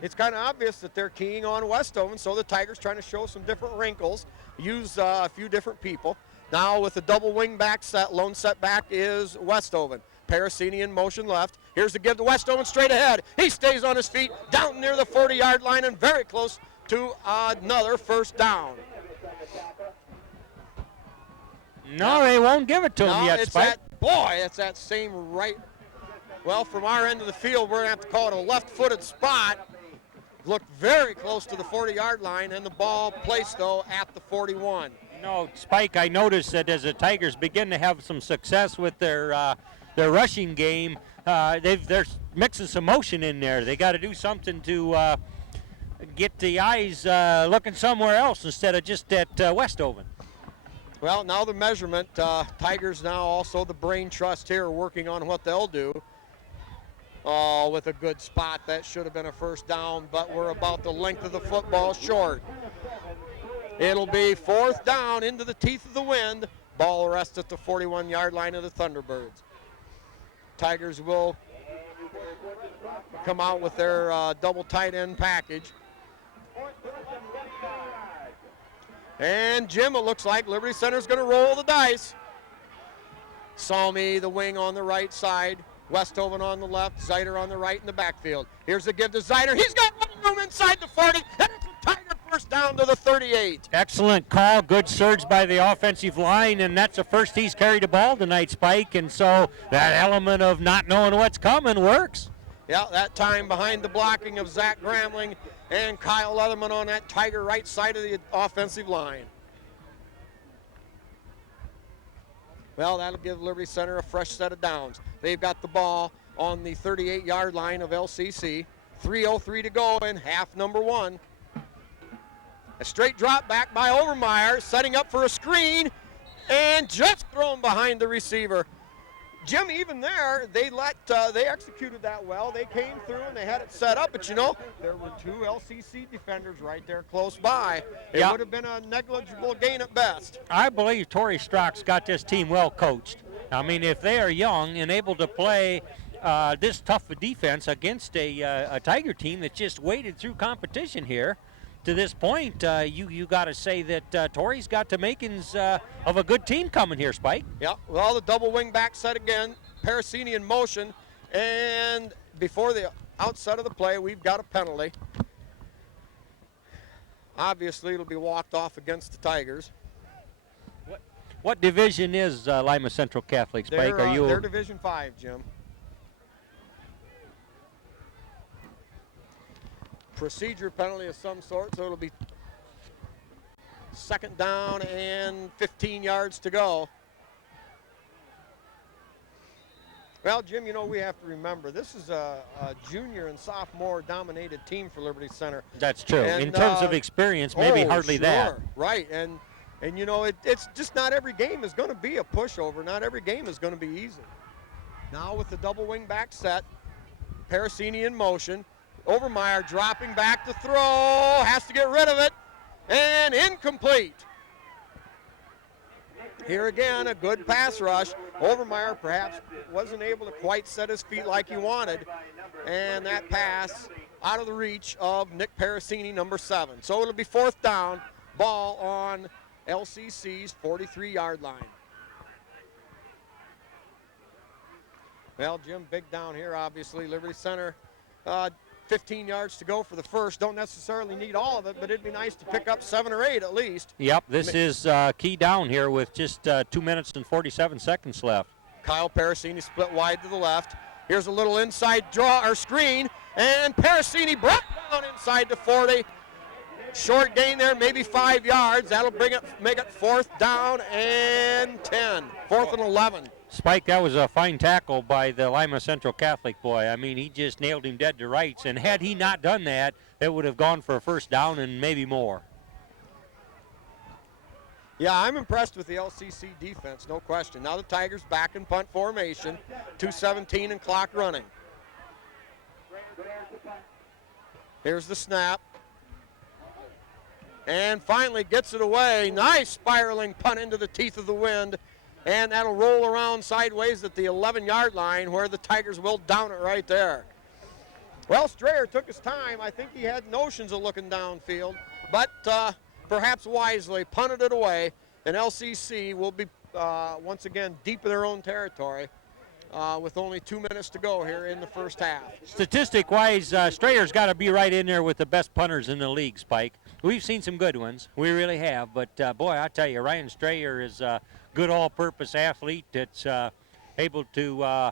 it's kind of obvious that they're keying on Westoven, so the Tigers trying to show some different wrinkles, use a few different people. Now with the double wing back set, lone setback is Westoven. Parasini in motion left. Here's the give to Westoven straight ahead. He stays on his feet down near the 40-yard line and very close to another 1st down. No, they won't give it to him yet, Spike. It's that same right. Well, from our end of the field, we're going to have to call it a left-footed spot. Looked very close to the 40-yard line, and the ball placed, though, at the 41. Spike, I noticed that as the Tigers begin to have some success with their rushing game, they're mixing some motion in there. They got to do something to get the eyes looking somewhere else instead of just at Westoven. Well, now the measurement. Tigers now also the brain trust here working on what they'll do. Oh, with a good spot. That should have been a 1st down, but we're about the length of the football short. It'll be 4th down into the teeth of the wind. Ball rests at the 41-yard line of the Thunderbirds. Tigers will come out with their double tight end package. And Jim, it looks like Liberty Center's going to roll the dice. Salmi, the wing on the right side. Westoven on the left, Zeiter on the right in the backfield. Here's the give to Zeiter. He's got running room inside the 40, and it's a Tiger 1st down to the 38. Excellent call, good surge by the offensive line, and that's the first he's carried the ball tonight, Spike, and so that element of not knowing what's coming works. Yeah, that time behind the blocking of Zach Gramling and Kyle Leatherman on that Tiger right side of the offensive line. Well, that'll give Liberty Center a fresh set of downs. They've got the ball on the 38-yard line of LCC. 3:03 to go in half number 1. A straight drop back by Overmeyer, setting up for a screen, and just thrown behind the receiver. Jim, even there, they executed that well. They came through and they had it set up, but there were 2 LCC defenders right there close by. It would have been a negligible gain at best. I believe Torrey Strock's got this team well coached. I mean, if they are young and able to play this tough a defense against a Tiger team that just waded through competition here, to this point, you got to say that Torrey's got the makings of a good team coming here, Spike. Yeah, well, the double wing back set again. Parasini in motion, and before the outset of the play, we've got a penalty. Obviously, it'll be walked off against the Tigers. What division is Lima Central Catholic, Spike? They're Division 5, Jim. Procedure penalty of some sort, so it'll be 2nd down and 15 yards to go. Well, Jim, we have to remember, this is a junior and sophomore dominated team for Liberty Center. That's true. And, in terms of experience, maybe hardly that. Right, and it's just not every game is going to be a pushover. Not every game is going to be easy. Now with the double wing back set, Parasini in motion. Overmeyer dropping back to throw, has to get rid of it, and incomplete. Here again, a good pass rush. Overmeyer perhaps wasn't able to quite set his feet like he wanted, and that pass out of the reach of Nick Parasini, number 7. So it'll be 4th down, ball on LCC's 43-yard line. Well, Jim, big down here, obviously. Liberty Center, 15 yards to go for the first. Don't necessarily need all of it, but it'd be nice to pick up 7 or 8 at least. Yep, this is key down here with just 2 minutes and 47 seconds left. Kyle Parasini split wide to the left. Here's a little inside draw or screen, and Parasini brought down inside the 40. Short gain there, maybe 5 yards. That'll make it 4th down and 10. 4th and 11. Spike, that was a fine tackle by the Lima Central Catholic boy. I mean, he just nailed him dead to rights, and had he not done that, it would have gone for a 1st down and maybe more. Yeah, I'm impressed with the LCC defense, no question. Now the Tigers back in punt formation, 2:17 and clock running. Here's the snap. And finally gets it away. Nice spiraling punt into the teeth of the wind. And that'll roll around sideways at the 11-yard line where the Tigers will down it right there. Well, Strayer took his time. I think he had notions of looking downfield, but perhaps wisely punted it away, and LCC will be once again deep in their own territory with only 2 minutes to go here in the first half. Statistic-wise, Strayer's got to be right in there with the best punters in the league, Spike. We've seen some good ones. We really have. But, boy, I tell you, Ryan Strayer is a good all-purpose athlete that's able to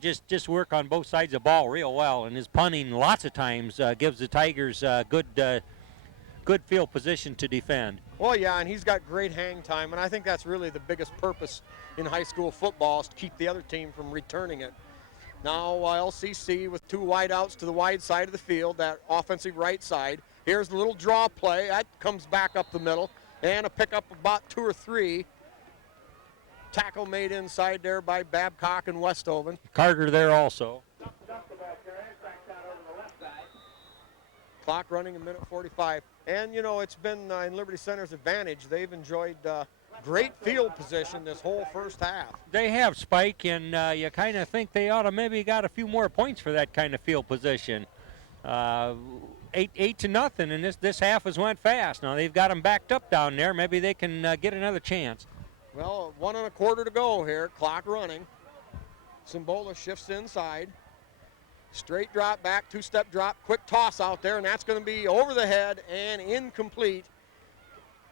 just work on both sides of the ball real well. And his punting lots of times gives the Tigers good field position to defend. Well, yeah, and he's got great hang time, and I think that's really the biggest purpose in high school football is to keep the other team from returning it. Now LCC with 2 wideouts to the wide side of the field, that offensive right side. Here's the little draw play. That comes back up the middle, and a pickup about 2 or 3. Tackle made inside there by Babcock and Westhoven. Carter there also. Clock running a minute 45. And, you know, it's been in Liberty Center's advantage. They've enjoyed great field position this whole first half. They have, Spike, and you kind of think they ought to maybe got a few more points for that kind of field position. 8-0, and this half has went fast. Now they've got them backed up down there. Maybe they can get another chance. Well, 1 1/4 to go here. Clock running. Cimbola shifts inside. Straight drop back, 2-step drop, quick toss out there, and that's going to be over the head and incomplete.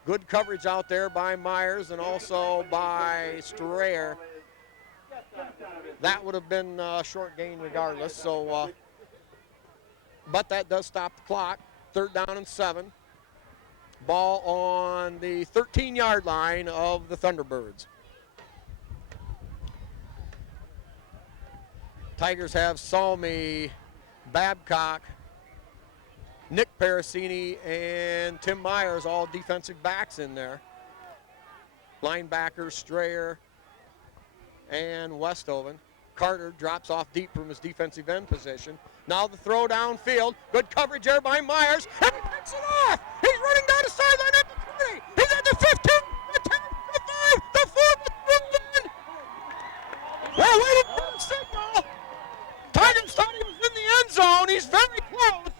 Good coverage out there by Myers and also by Strayer. That would have been a short gain regardless. So, but that does stop the clock. 3rd down and 7. Ball on the 13-yard line of the Thunderbirds. Tigers have Salmi, Babcock, Nick Parasini, and Tim Myers, all defensive backs in there. Linebackers, Strayer and Westhoven. Carter drops off deep from his defensive end position. Now the throw downfield. Good coverage there by Myers. And he picks it off. He's running down the sideline at the 20. He's at the 15, the 10, the 5, the 4, the 1. Well, waiting for the signal. Tigers thought he was in the end zone. He's very close.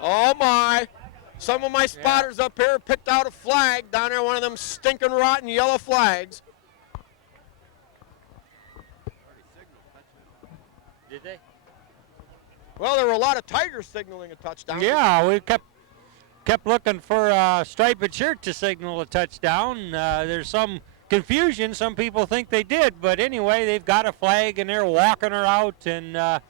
Oh, my. Some of my spotters up here picked out a flag down there, one of them stinking rotten yellow flags. Did they? Well, there were a lot of Tigers signaling a touchdown. Yeah, we kept looking for a striped shirt to signal a touchdown. There's some confusion. Some people think they did, but anyway, they've got a flag and they're walking her out. And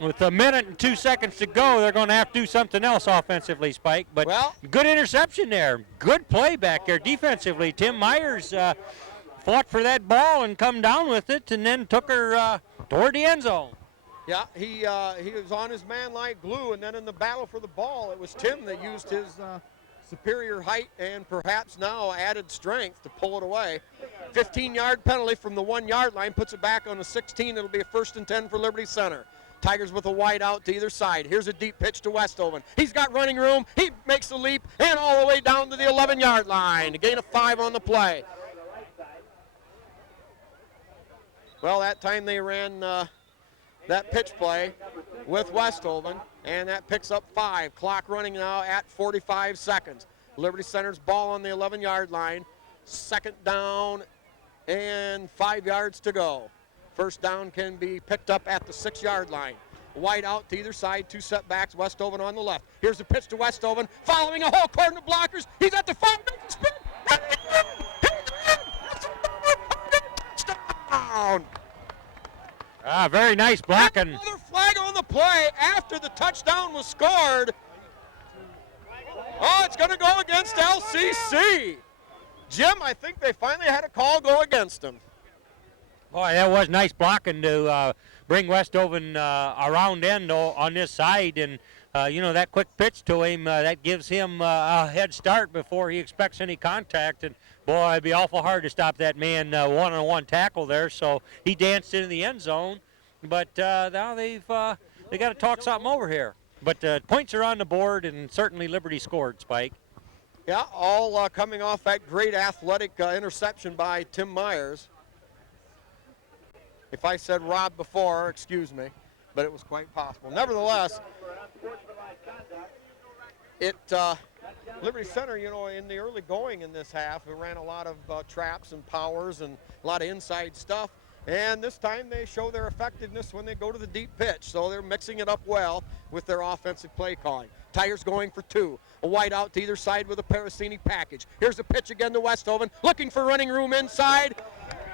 with 1 minute and 2 seconds to go, they're going to have to do something else offensively, Spike. But good interception there. Good play back there defensively. Tim Myers fought for that ball and come down with it, and then took her toward the end zone. Yeah, he was on his man like glue, and then in the battle for the ball, it was Tim that used his superior height and perhaps now added strength to pull it away. 15-yard penalty from the 1-yard line puts it back on the 16. It'll be a 1st and 10 for Liberty Center. Tigers with a wide out to either side. Here's a deep pitch to Westhoven. He's got running room. He makes the leap and all the way down to the 11-yard line. A gain of 5 on the play. Well, that time they ran that pitch play with Westhoven, and that picks up 5. Clock running now at 45 seconds. Liberty Center's ball on the 11-yard line. Second down and 5 yards to go. First down can be picked up at the 6-yard line. Wide out to either side, 2 setbacks, Westhoven on the left. Here's the pitch to Westhoven, following a whole cordon of blockers. He's at the 5, spin, touchdown! Very nice blocking. Another flag on the play after the touchdown was scored. Oh, it's going to go against LCC. Jim, I think they finally had a call go against him. Boy, that was nice blocking to bring Westhoven around end on this side. And, that quick pitch to him, that gives him a head start before he expects any contact. And, boy, it'd be awful hard to stop that man one-on-one tackle there. So he danced into the end zone. But now they got to talk something over here. But points are on the board, and certainly Liberty scored, Spike. Yeah, all coming off that great athletic interception by Tim Myers. If I said Rob before, excuse me, but it was quite possible. Nevertheless, Liberty Center, in the early going in this half, it ran a lot of traps and powers and a lot of inside stuff. And this time they show their effectiveness when they go to the deep pitch. So they're mixing it up well with their offensive play calling. Tigers going for 2. A wide out to either side with a Parasini package. Here's the pitch again to Westhoven, looking for running room inside.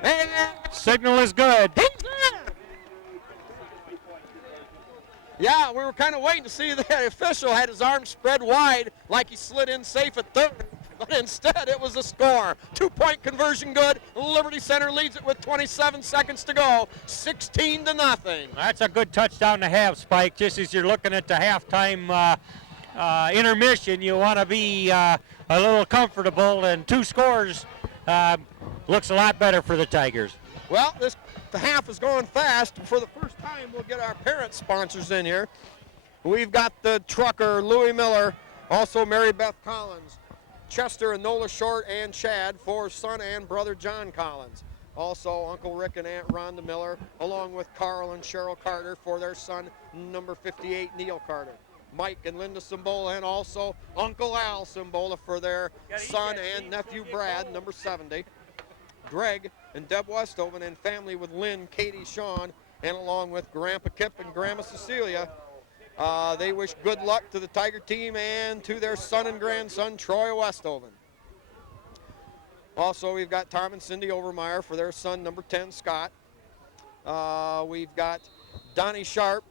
And signal is good. He's there. Yeah, we were kind of waiting to see the official had his arms spread wide like he slid in safe at third. But instead, it was a score. 2-point conversion good. Liberty Center leads it with 27 seconds to go, 16-0. That's a good touchdown to have, Spike. Just as you're looking at the halftime intermission, you want to be a little comfortable, and 2 scores looks a lot better for the Tigers. Well, the half is going fast. For the first time, we'll get our parent sponsors in here. We've got the trucker, Louis Miller, also Mary Beth Collins, Chester and Nola Short and Chad for son and brother John Collins. Also Uncle Rick and Aunt Rhonda Miller, along with Carl and Cheryl Carter for their son, number 58, Neil Carter. Mike and Linda Simbola, and also Uncle Al Simbola for their son and nephew Brad, number 70. Greg and Deb Westhoven and family with Lynn, Katie, Sean, and along with Grandpa Kip and Grandma Cecilia. They wish good luck to the Tiger team and to their son and grandson, Troy Westhoven. Also, we've got Tom and Cindy Overmeyer for their son, number 10, Scott. We've got Donnie Sharp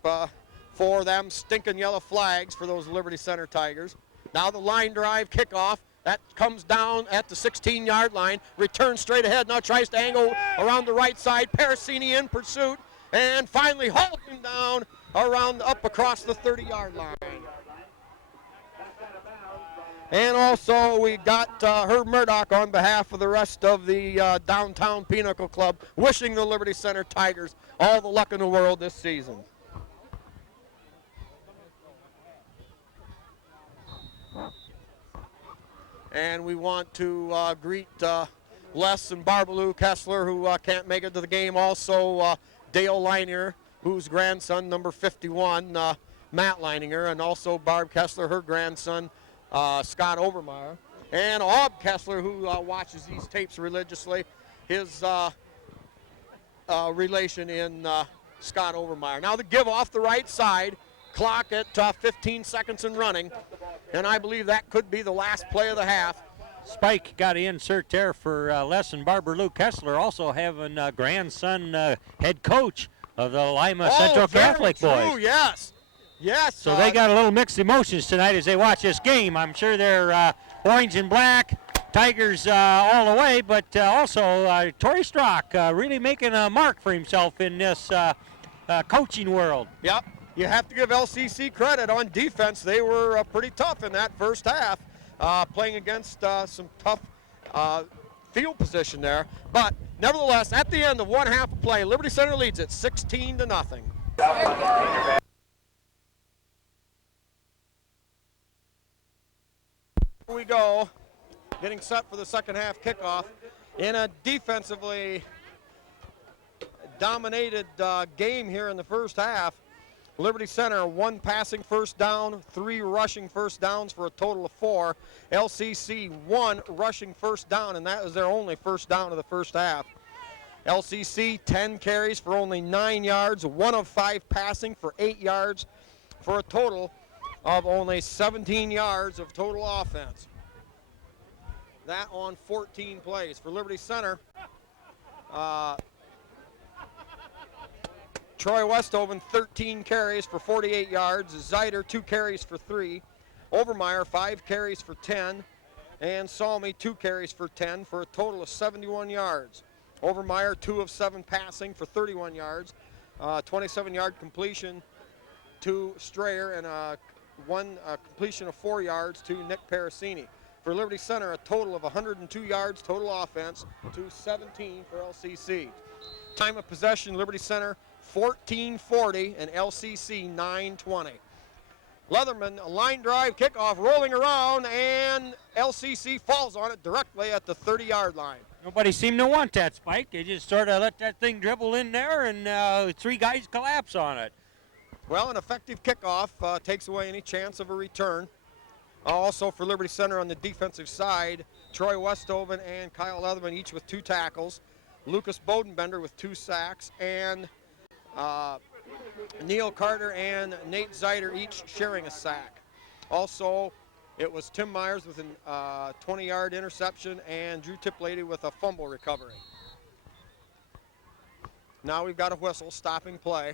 for them stinking yellow flags for those Liberty Center Tigers. Now the line drive kickoff. That comes down at the 16-yard line. Returns straight ahead. Now tries to angle around the right side. Parasini in pursuit. And finally hauled him down up across the 30-yard line. And also we got Herb Murdoch on behalf of the rest of the Downtown Pinnacle Club, wishing the Liberty Center Tigers all the luck in the world this season. And we want to greet Les and Barbaloo Kessler, who can't make it to the game. Also Dale Leininger, whose grandson, number 51, Matt Leininger, and also Barb Kessler, her grandson, Scott Overmeyer. And Aub Kessler, who watches these tapes religiously, his relation in Scott Overmeyer. Now the give off the right side. Clock at 15 seconds and running, and I believe that could be the last play of the half. Spike got to insert there for Les and Barbara Lou Kessler, also having grandson head coach of the Lima Central Catholic boys. Yes. So they got a little mixed emotions tonight as they watch this game. I'm sure they're orange and black, Tigers all the way, but also Torrey Strock really making a mark for himself in this coaching world. Yep. You have to give LCC credit on defense. They were pretty tough in that first half, playing against some tough field position there. But nevertheless, at the end of one half of play, Liberty Center leads it 16-0. Here we go, getting set for the second half kickoff in a defensively dominated game here in the first half. Liberty Center, 1 passing first down, 3 rushing first downs for a total of 4. LCC, 1 rushing first down, and that was their only first down of the first half. LCC, 10 carries for only 9 yards, 1 of 5 passing for 8 yards, for a total of only 17 yards of total offense. That on 14 plays. For Liberty Center, Troy Westhoven, 13 carries for 48 yards. Zeider, 2 carries for 3. Overmeyer, 5 carries for 10. And Salmi, 2 carries for 10 for a total of 71 yards. Overmeyer, 2 of 7 passing for 31 yards. 27-yard completion to Strayer and one completion of 4 yards to Nick Parasini. For Liberty Center, a total of 102 yards total offense to 17 for LCC. Time of possession, Liberty Center 14:40 and LCC 9:20. Leatherman, a line drive kickoff rolling around, and LCC falls on it directly at the 30-yard line. Nobody seemed to want that, Spike. They just sort of let that thing dribble in there, and 3 guys collapse on it. Well, an effective kickoff takes away any chance of a return. Also for Liberty Center on the defensive side, Troy Westhoven and Kyle Leatherman each with 2 tackles. Lucas Bodenbender with 2 sacks, and Neil Carter and Nate Zeider each sharing a sack. Also, it was Tim Myers with a 20-yard interception and Drew Tiplady with a fumble recovery. Now we've got a whistle stopping play.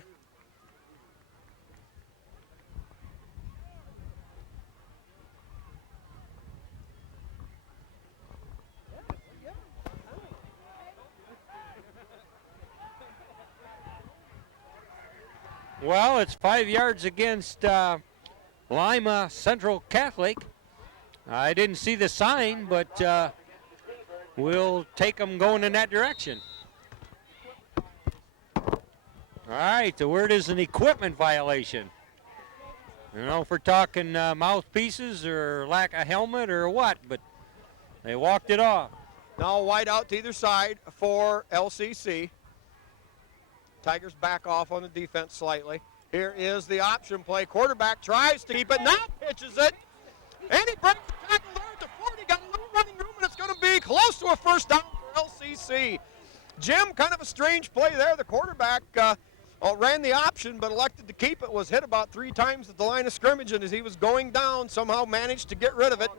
Well, it's 5 yards against Lima Central Catholic. I didn't see the sign, but we'll take them going in that direction. All right, the word is an equipment violation. I don't know if we're talking mouthpieces or lack of helmet or what, but they walked it off. Now wide out to either side for LCC. Tigers back off on the defense slightly. Here is the option play. Quarterback tries to keep it, now pitches it. And he breaks the tackle there at the 40. Got a little running room, and it's going to be close to a first down for LCC. Jim, kind of a strange play there. The quarterback ran the option, but elected to keep it. Was hit about 3 times at the line of scrimmage, and as he was going down, somehow managed to get rid of it.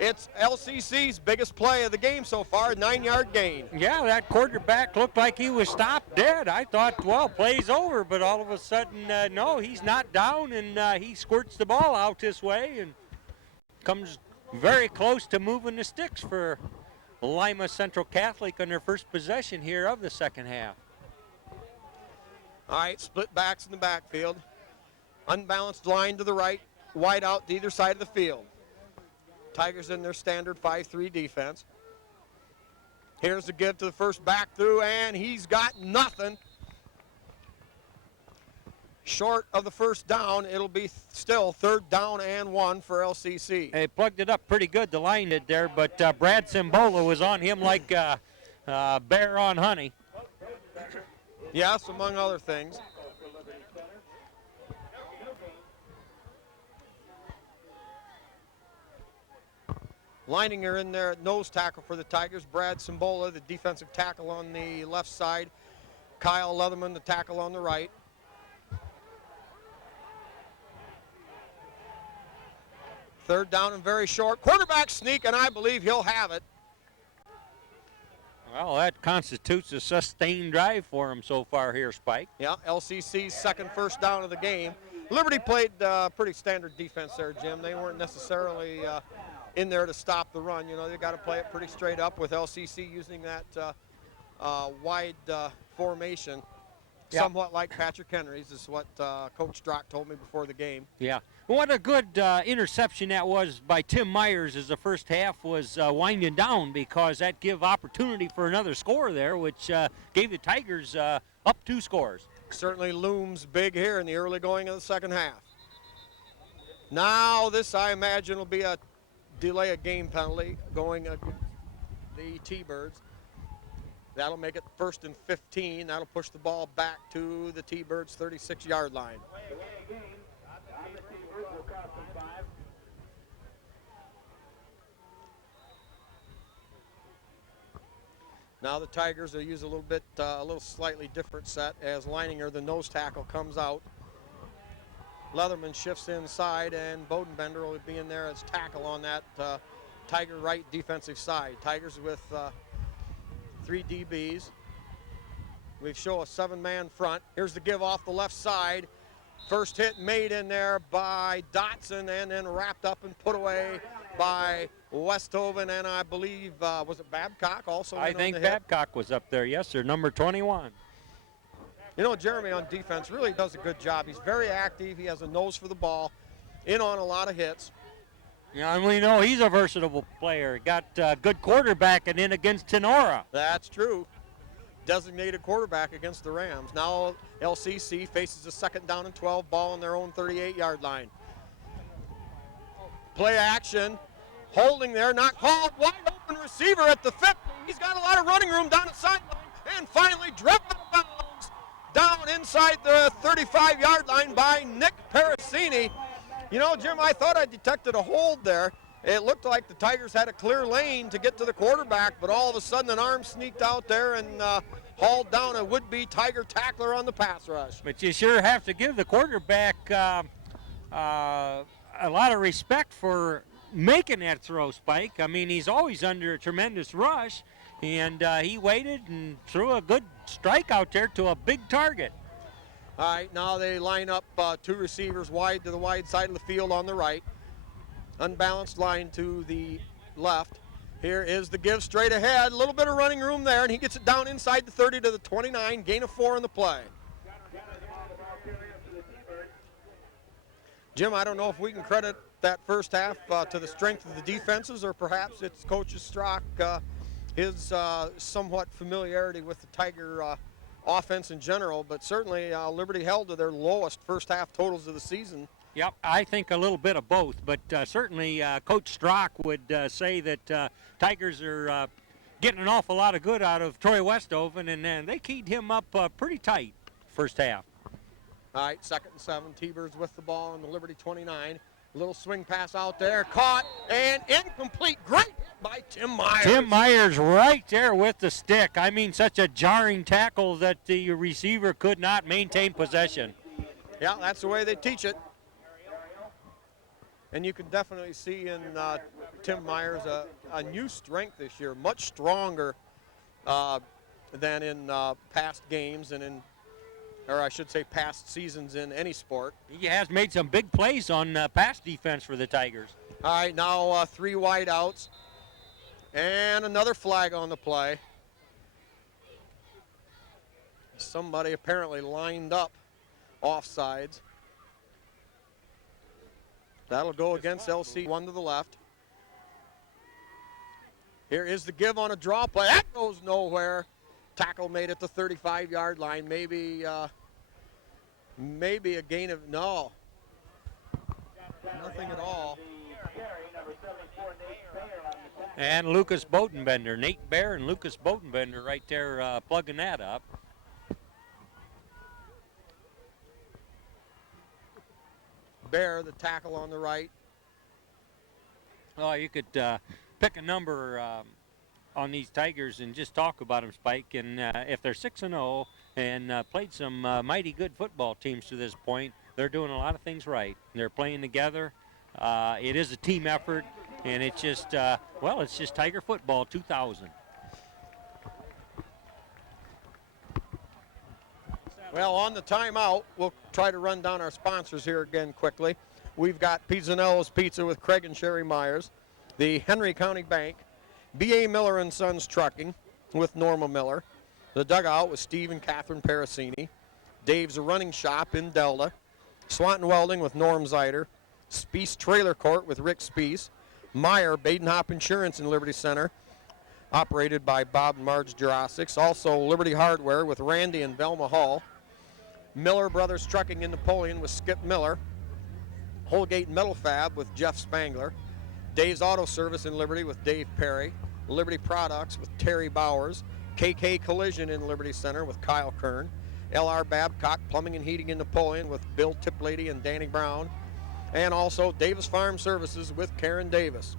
It's LCC's biggest play of the game so far, 9-yard gain. Yeah, that quarterback looked like he was stopped dead. I thought, well, play's over, but all of a sudden, no, he's not down, and he squirts the ball out this way and comes very close to moving the sticks for Lima Central Catholic on their first possession here of the second half. All right, split backs in the backfield. Unbalanced line to the right, wide out to either side of the field. Tigers in their standard 5-3 defense. Here's the give to the first back through, and he's got nothing. Short of the first down, it'll be still 3rd down and 1 for LCC. They plugged it up pretty good, the line did there, but Brad Simbola was on him like bear on honey. Yes, among other things. Lining her in there at nose tackle for the Tigers, Brad Simbola, the defensive tackle on the left side. Kyle Leatherman, the tackle on the right. Third down and very short. Quarterback sneak, and I believe he'll have it. Well, that constitutes a sustained drive for him so far here, Spike. Yeah, LCC's second first down of the game. Liberty played pretty standard defense there, Jim. They weren't necessarily in there to stop the run. You know, they got to play it pretty straight up with LCC using that wide formation, somewhat like Patrick Henry's, is what Coach Strock told me before the game. Yeah. What a good interception that was by Tim Myers as the first half was winding down, because that gave opportunity for another score there, which gave the Tigers up 2 scores. Certainly looms big here in the early going of the second half. Now this, I imagine, will be a delay of game penalty going the T-Birds. That'll make it 1st and 15. That'll push the ball back to the T-Birds' 36-yard line. Now the Tigers will use a little slightly different set as Leininger, the nose tackle, comes out. Leatherman shifts inside, and Bodenbender will be in there as tackle on that Tiger right defensive side. Tigers with 3 DBs. We show a 7-man front. Here's the give off the left side. First hit made in there by Dotson, and then wrapped up and put away by Westhoven, and I believe, was it Babcock also? I think Babcock was up there, yes, sir, number 21. You know, Jeremy on defense really does a good job. He's very active. He has a nose for the ball, in on a lot of hits. Yeah, and we know he's a versatile player. Got good quarterback and in against Tenora. That's true. Designated quarterback against the Rams. Now LCC faces a 2nd down and 12, ball on their own 38-yard line. Play action, holding there, not called, wide open receiver at the 50. He's got a lot of running room down the sideline, and finally driven out of bounds down inside the 35-yard line by Nick Parasini. You know, Jim, I thought I detected a hold there. It looked like the Tigers had a clear lane to get to the quarterback, but all of a sudden an arm sneaked out there and hauled down a would-be Tiger tackler on the pass rush. But you sure have to give the quarterback a lot of respect for making that throw, Spike. I mean, he's always under a tremendous rush, and he waited and threw a good strike out there to a big target. All right, now they line up 2 receivers wide to the wide side of the field on the right. Unbalanced line to the left. Here is the give straight ahead. A little bit of running room there, and he gets it down inside the 30 to the 29. Gain of 4 on the play. Jim, I don't know if we can credit that first half to the strength of the defenses, or perhaps it's Coach Strock, his somewhat familiarity with the Tiger offense in general, but certainly Liberty held to their lowest first half totals of the season. Yep, I think a little bit of both, but certainly Coach Strock would say that Tigers are getting an awful lot of good out of Troy Westhoven, and they keyed him up pretty tight first half. All right, 2nd and 7, T-Birds with the ball on the Liberty 29. Little swing pass out there, caught and incomplete. Great hit by Tim Myers. Tim Myers right there with the stick. I mean, such a jarring tackle that the receiver could not maintain possession. Yeah, that's the way they teach it. And you can definitely see in Tim Myers a new strength this year, much stronger than in past games and or I should say past seasons in any sport. He has made some big plays on pass defense for the Tigers. All right, now 3 wide outs and another flag on the play. Somebody apparently lined up offsides. That'll go against LC, 1 to the left. Here is the give on a draw play. That goes nowhere. Tackle made at the 35-yard line. Maybe a gain of, no. Nothing at all. And Lucas Bodenbender, Nate Bear and Lucas Bodenbender right there plugging that up. Bear, the tackle on the right. Oh, you could pick a number on these Tigers and just talk about them, Spike. And if they're 6-0 and played some mighty good football teams to this point, they're doing a lot of things right. They're playing together. It is a team effort, and it's just, it's just Tiger football 2000. Well, on the timeout, we'll try to run down our sponsors here again quickly. We've got Pizzanello's Pizza with Craig and Sherry Myers, the Henry County Bank, B.A. Miller and Sons Trucking with Norma Miller, the Dugout with Steve and Catherine Parasini, Dave's Running Shop in Delta, Swanton Welding with Norm Zeider, Speece Trailer Court with Rick Speece, Meyer Badenhop Insurance in Liberty Center, operated by Bob and Marge Jurassics, also Liberty Hardware with Randy and Velma Hall, Miller Brothers Trucking in Napoleon with Skip Miller, Holgate Metal Fab with Jeff Spangler, Dave's Auto Service in Liberty with Dave Perry, Liberty Products with Terry Bowers, KK Collision in Liberty Center with Kyle Kern. LR Babcock Plumbing and Heating in Napoleon with Bill Tiplady and Danny Brown. And also Davis Farm Services with Karen Davis.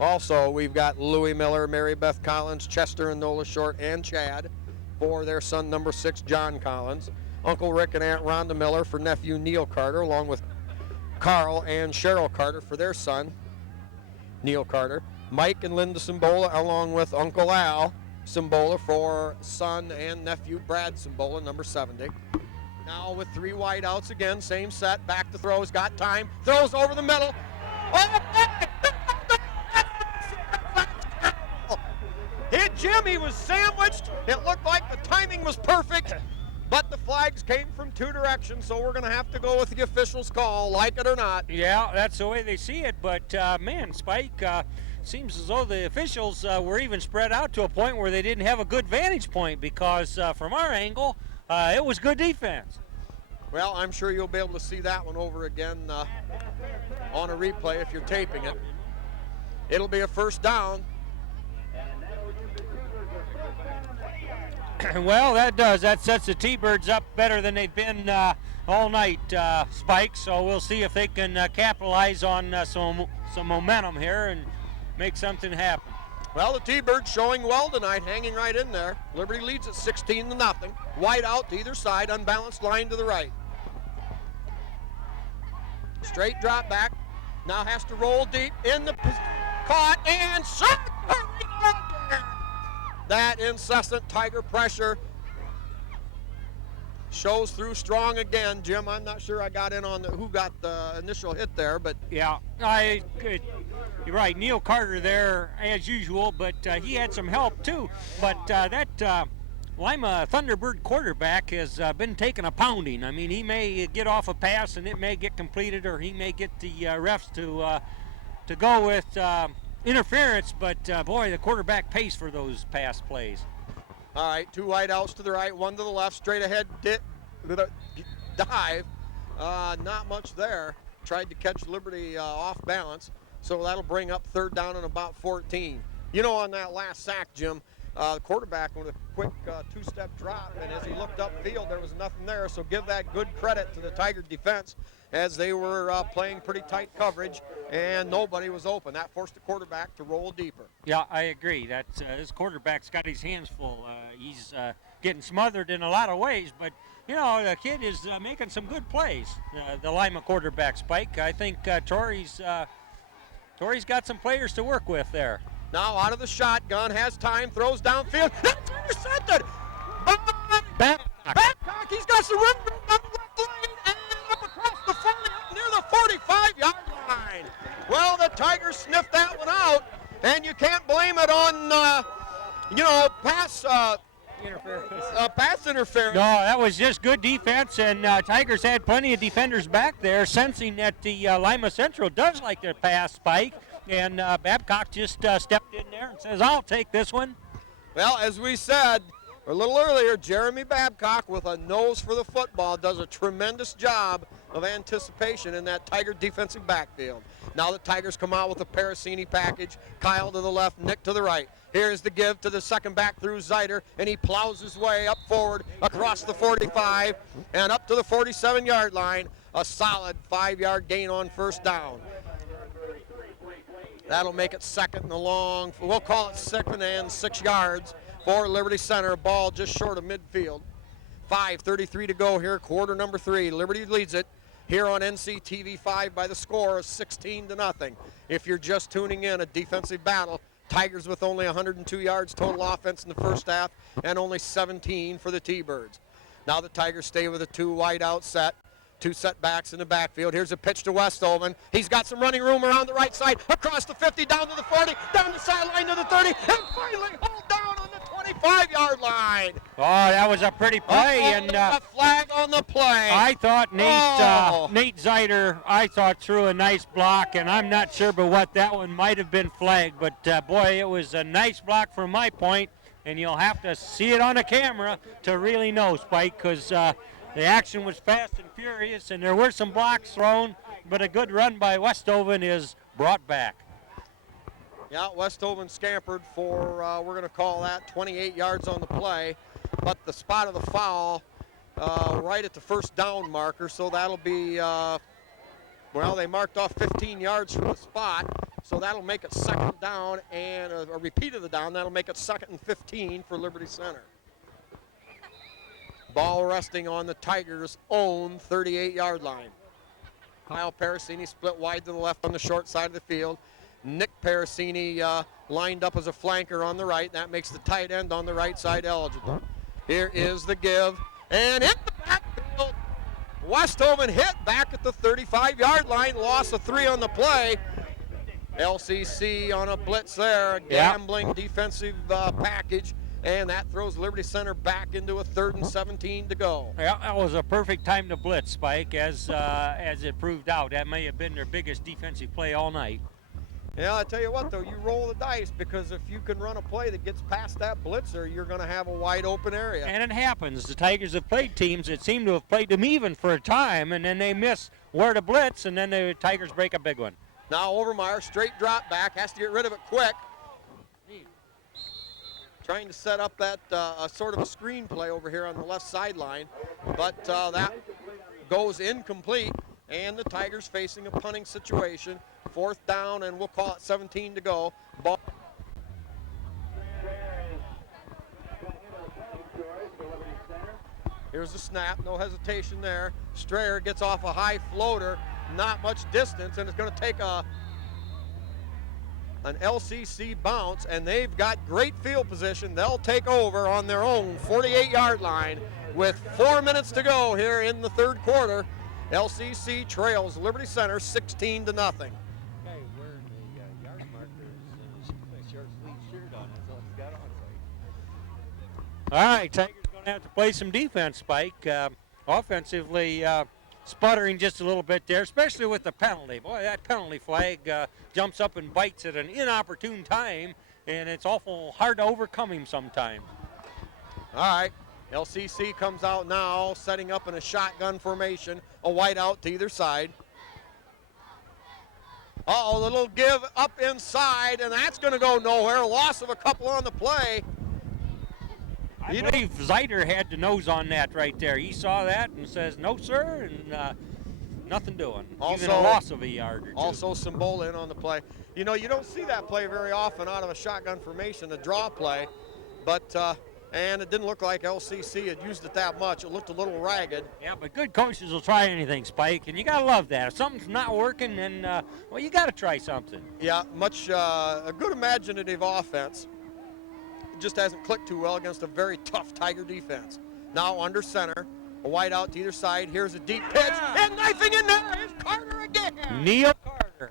Also, we've got Louie Miller, Mary Beth Collins, Chester and Nola Short, and Chad for their son number 6, John Collins. Uncle Rick and Aunt Rhonda Miller for nephew Neil Carter, along with Carl and Cheryl Carter for their son, Neil Carter. Mike and Linda Simbola, along with Uncle Al Simbola for son and nephew Brad Simbola, number 70. Now with 3 wide outs again, same set, back to throws, got time, throws over the middle. Oh, hit Jim, he was sandwiched. It looked like the timing was perfect, but the flags came from 2 directions, so we're going to have to go with the official's call, like it or not. Yeah, that's the way they see it, but man, Spike, seems as though the officials were even spread out to a point where they didn't have a good vantage point, because from our angle, it was good defense. Well, I'm sure you'll be able to see that one over again on a replay if you're taping it. It'll be a first down. Well, that does. That sets the T-Birds up better than they've been all night, Spike. So we'll see if they can capitalize on some momentum here and make something happen. Well, the T-Birds showing well tonight, hanging right in there. Liberty leads at 16-0. Wide out to either side, unbalanced line to the right. Straight drop back. Now has to roll deep in the caught and shot. That incessant Tiger pressure shows through strong again. Jim, I'm not sure I got in on who got the initial hit there, but yeah, you're right. Neil Carter there as usual, but he had some help too. But that Lima Thunderbird quarterback has been taking a pounding. I mean, he may get off a pass and it may get completed, or he may get the refs to go with interference. But boy, the quarterback pays for those pass plays. All right, 2 wide outs to the right, 1 to the left, straight ahead dive. Not much there. Tried to catch Liberty off balance, so that'll bring up 3rd down and about 14. You know, on that last sack, Jim, the quarterback with a quick 2-step drop, and as he looked upfield, there was nothing there, so give that good credit to the Tiger defense, as they were playing pretty tight coverage and nobody was open. That forced the quarterback to roll deeper. Yeah, I agree. That this quarterback's got his hands full. He's getting smothered in a lot of ways, but you know, the kid is making some good plays. The Lima quarterback, Spike. I think Torrey's got some players to work with there. Now out of the shotgun, has time, throws downfield. That's intercepted. Babcock, he's got some room down the left lane and up across the 40, up near the 45-yard line. Well, the Tigers sniffed that one out, and you can't blame it on, pass interference. No, that was just good defense, and Tigers had plenty of defenders back there, sensing that the Lima Central does like their pass, Spike, and Babcock just stepped in there and says, I'll take this one. Well, as we said a little earlier, Jeremy Babcock, with a nose for the football, does a tremendous job of anticipation in that Tiger defensive backfield. Now the Tigers come out with a Parasini package. Kyle to the left, Nick to the right. Here's the give to the second back through Zeider, and he plows his way up forward across the 45 and up to the 47-yard line. A solid 5-yard gain on first down. That'll make it 2nd and a long, we'll call it 2nd and 6 yards for Liberty Center. Ball just short of midfield. 5:33 to go here, quarter number 3. Liberty leads it here on NCTV 5 by the score of 16-0. If you're just tuning in, a defensive battle. Tigers with only 102 yards total offense in the first half and only 17 for the T-Birds. Now the Tigers stay with a 2 wide out set. 2 setbacks in the backfield. Here's a pitch to Westoven. He's got some running room around the right side, across the 50, down to the 40, down the sideline to the 30, and finally hold down on the 25-yard line. Oh, that was a pretty play. And a flag on the play. I thought Nate Zeider, threw a nice block, and I'm not sure but what that one might have been flagged, but boy, it was a nice block from my point, and you'll have to see it on the camera to really know, Spike, because the action was fast and furious, and there were some blocks thrown, but a good run by Westoven is brought back. Yeah, Westhoven scampered for, we're going to call that 28 yards on the play, but the spot of the foul right at the first down marker, so that'll be, well, they marked off 15 yards from the spot, so that'll make it second down, and a repeat of the down, that'll make it 2nd and 15 for Liberty Center. Ball resting on the Tigers' own 38-yard line. Kyle Parasini split wide to the left on the short side of the field. Nick Parasini lined up as a flanker on the right. That makes the tight end on the right side eligible. Here is the give, and hit the backfield. Westhoven hit back at the 35-yard line, loss of 3 on the play. LCC on a blitz there, a gambling defensive package, and that throws Liberty Center back into a 3rd and 17 to go. Yeah, that was a perfect time to blitz, Spike, as it proved out. That may have been their biggest defensive play all night. Yeah, I tell you what, though, you roll the dice, because if you can run a play that gets past that blitzer, you're going to have a wide open area. And it happens. The Tigers have played teams that seem to have played them even for a time, and then they miss where to blitz, and then the Tigers break a big one. Now Overmeyer, straight drop back, has to get rid of it quick. Trying to set up that sort of a screen play over here on the left sideline, but that goes incomplete, and the Tigers facing a punting situation. 4th down, and we'll call it 17 to go. Ball. Here's the snap, no hesitation there. Strayer gets off a high floater, not much distance, and it's going to take an LCC bounce, and they've got great field position. They'll take over on their own 48-yard line with 4 minutes to go here in the 3rd quarter. LCC trails Liberty Center 16 to nothing. All right, Tigers going to have to play some defense, Spike. Offensively, sputtering just a little bit there, especially with the penalty. Boy, that penalty flag jumps up and bites at an inopportune time, and it's awful hard to overcome him sometimes. All right, LCC comes out now, setting up in a shotgun formation, a wide out to either side. Uh-oh, the little give up inside, and that's going to go nowhere. Loss of a couple on the play. I believe Zeiter had the nose on that right there. He saw that and says, no, sir, and nothing doing. Also, even a loss of a yard or two. Also, Simbola in on the play. You know, you don't see that play very often out of a shotgun formation, a draw play, but and it didn't look like LCC had used it that much. It looked a little ragged. Yeah, but good coaches will try anything, Spike, and you got to love that. If something's not working, then, well, you got to try something. Yeah, a good imaginative offense. Just hasn't clicked too well against a very tough Tiger defense. Now under center, a wide out to either side. Here's a deep pitch, and knifing in there is Carter again. Neil Carter.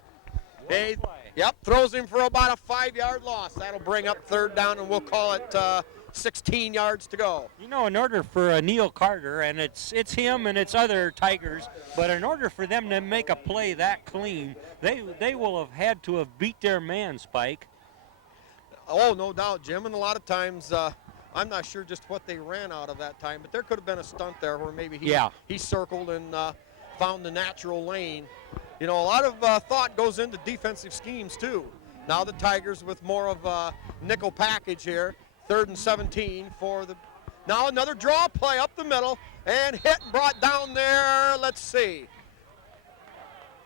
Yep, throws him for about a 5-yard loss. That'll bring up 3rd down, and we'll call it 16 yards to go. You know, in order for Neil Carter, and it's him and it's other Tigers, but in order for them to make a play that clean, they will have had to have beat their man, Spike. Oh, no doubt, Jim. And a lot of times, I'm not sure just what they ran out of that time, but there could have been a stunt there where maybe he circled and found the natural lane. You know, a lot of thought goes into defensive schemes, too. Now the Tigers with more of a nickel package here. 3rd and 17 for the. Now another draw play up the middle, and hit and brought down there. Let's see.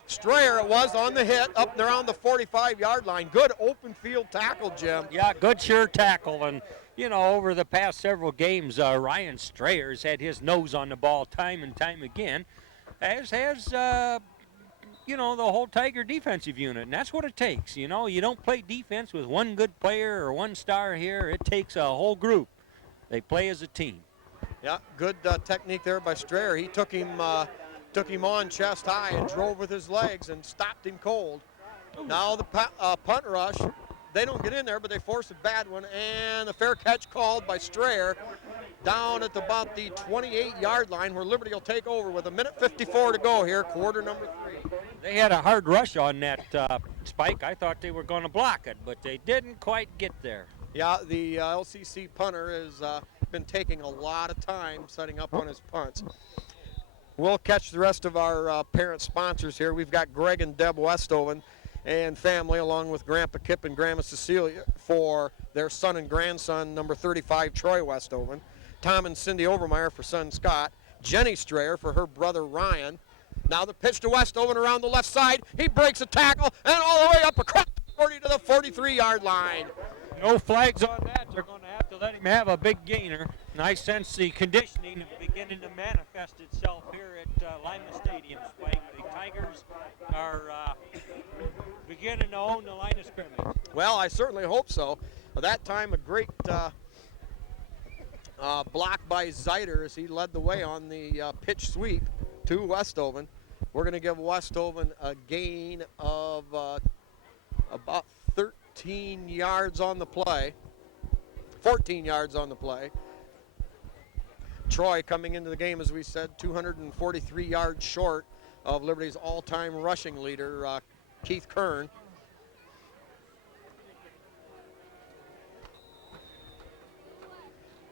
Strayer it was on the hit up around the 45-yard line. Good open field tackle, Jim. Yeah, good sure tackle. And, you know, over the past several games, Ryan Strayer's had his nose on the ball time and time again, as has, you know, the whole Tiger defensive unit. And that's what it takes. You know, you don't play defense with one good player or one star here. It takes a whole group. They play as a team. Yeah, good technique there by Strayer. He took him on chest high and drove with his legs and stopped him cold. Now the punt rush, they don't get in there, but they force a bad one, and a fair catch called by Strayer down at about the 28-yard line, where Liberty will take over with 1:54 to go here, quarter number 3. They had a hard rush on that Spike. I thought they were going to block it, but they didn't quite get there. Yeah, the LCC punter has been taking a lot of time setting up on his punts. We'll catch the rest of our parent sponsors here. We've got Greg and Deb Westhoven, and family, along with Grandpa Kip and Grandma Cecilia, for their son and grandson, number 35, Troy Westoven. Tom and Cindy Overmeyer for son Scott. Jenny Strayer for her brother Ryan. Now the pitch to Westoven around the left side. He breaks a tackle and all the way up across the 40 to the 43-yard line. No flags on that. They're going to have to let him have a big gainer. And I sense the conditioning beginning to manifest itself here at Lima Stadium, Spike. The Tigers are beginning to own the line of scrimmage. Well, I certainly hope so. That time a great block by Zeiter as he led the way on the pitch sweep to Westoven. We're going to give Westoven a gain of about 13 yards on the play, 14 yards on the play. Troy coming into the game, as we said, 243 yards short of Liberty's all-time rushing leader, Keith Kern.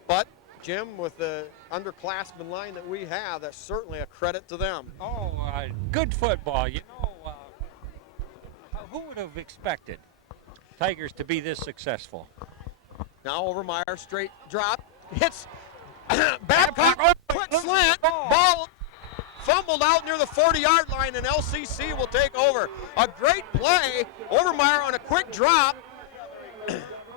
But, Jim, with the underclassmen line that we have, that's certainly a credit to them. Oh, good football. You know, who would have expected Tigers to be this successful? Now Overmeyer, straight drop, hits Babcock on a quick slant, ball fumbled out near the 40-yard line, and LCC will take over. A great play, Overmeyer on a quick drop,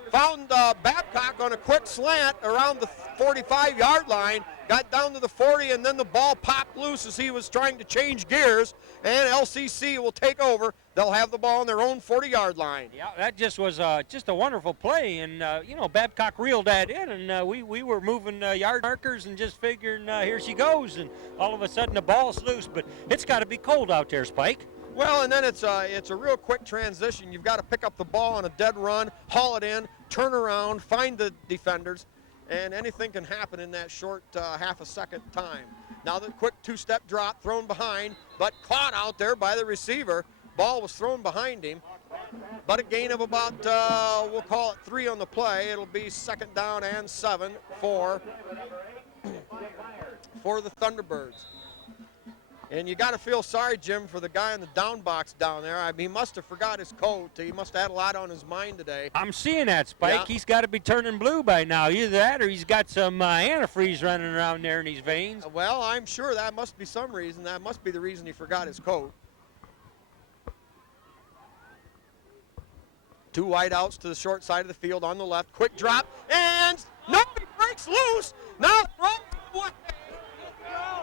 found Babcock on a quick slant around the 45-yard line, got down to the 40, and then the ball popped loose as he was trying to change gears, and LCC will take over. They'll have the ball on their own 40-yard line. Yeah, that just was just a wonderful play, and you know, Babcock reeled that in, and we were moving yard markers and just figuring here she goes, and all of a sudden the ball's loose, but it's got to be cold out there, Spike. Well, and then it's a real quick transition. You've got to pick up the ball on a dead run, haul it in, turn around, find the defenders, and anything can happen in that short half a second time. Now the quick two-step drop thrown behind, but caught out there by the receiver. Ball was thrown behind him, but a gain of about, we'll call it 3 on the play. It'll be 2nd down and 7 for the Thunderbirds. And you got to feel sorry, Jim, for the guy in the down box down there. I mean, he must have forgot his coat. He must have had a lot on his mind today. I'm seeing that, Spike. Yeah. He's got to be turning blue by now. Either that or he's got some antifreeze running around there in his veins. Well, I'm sure that must be some reason. That must be the reason he forgot his coat. 2 wideouts to the short side of the field on the left. Quick drop, and nobody breaks loose. Now throw.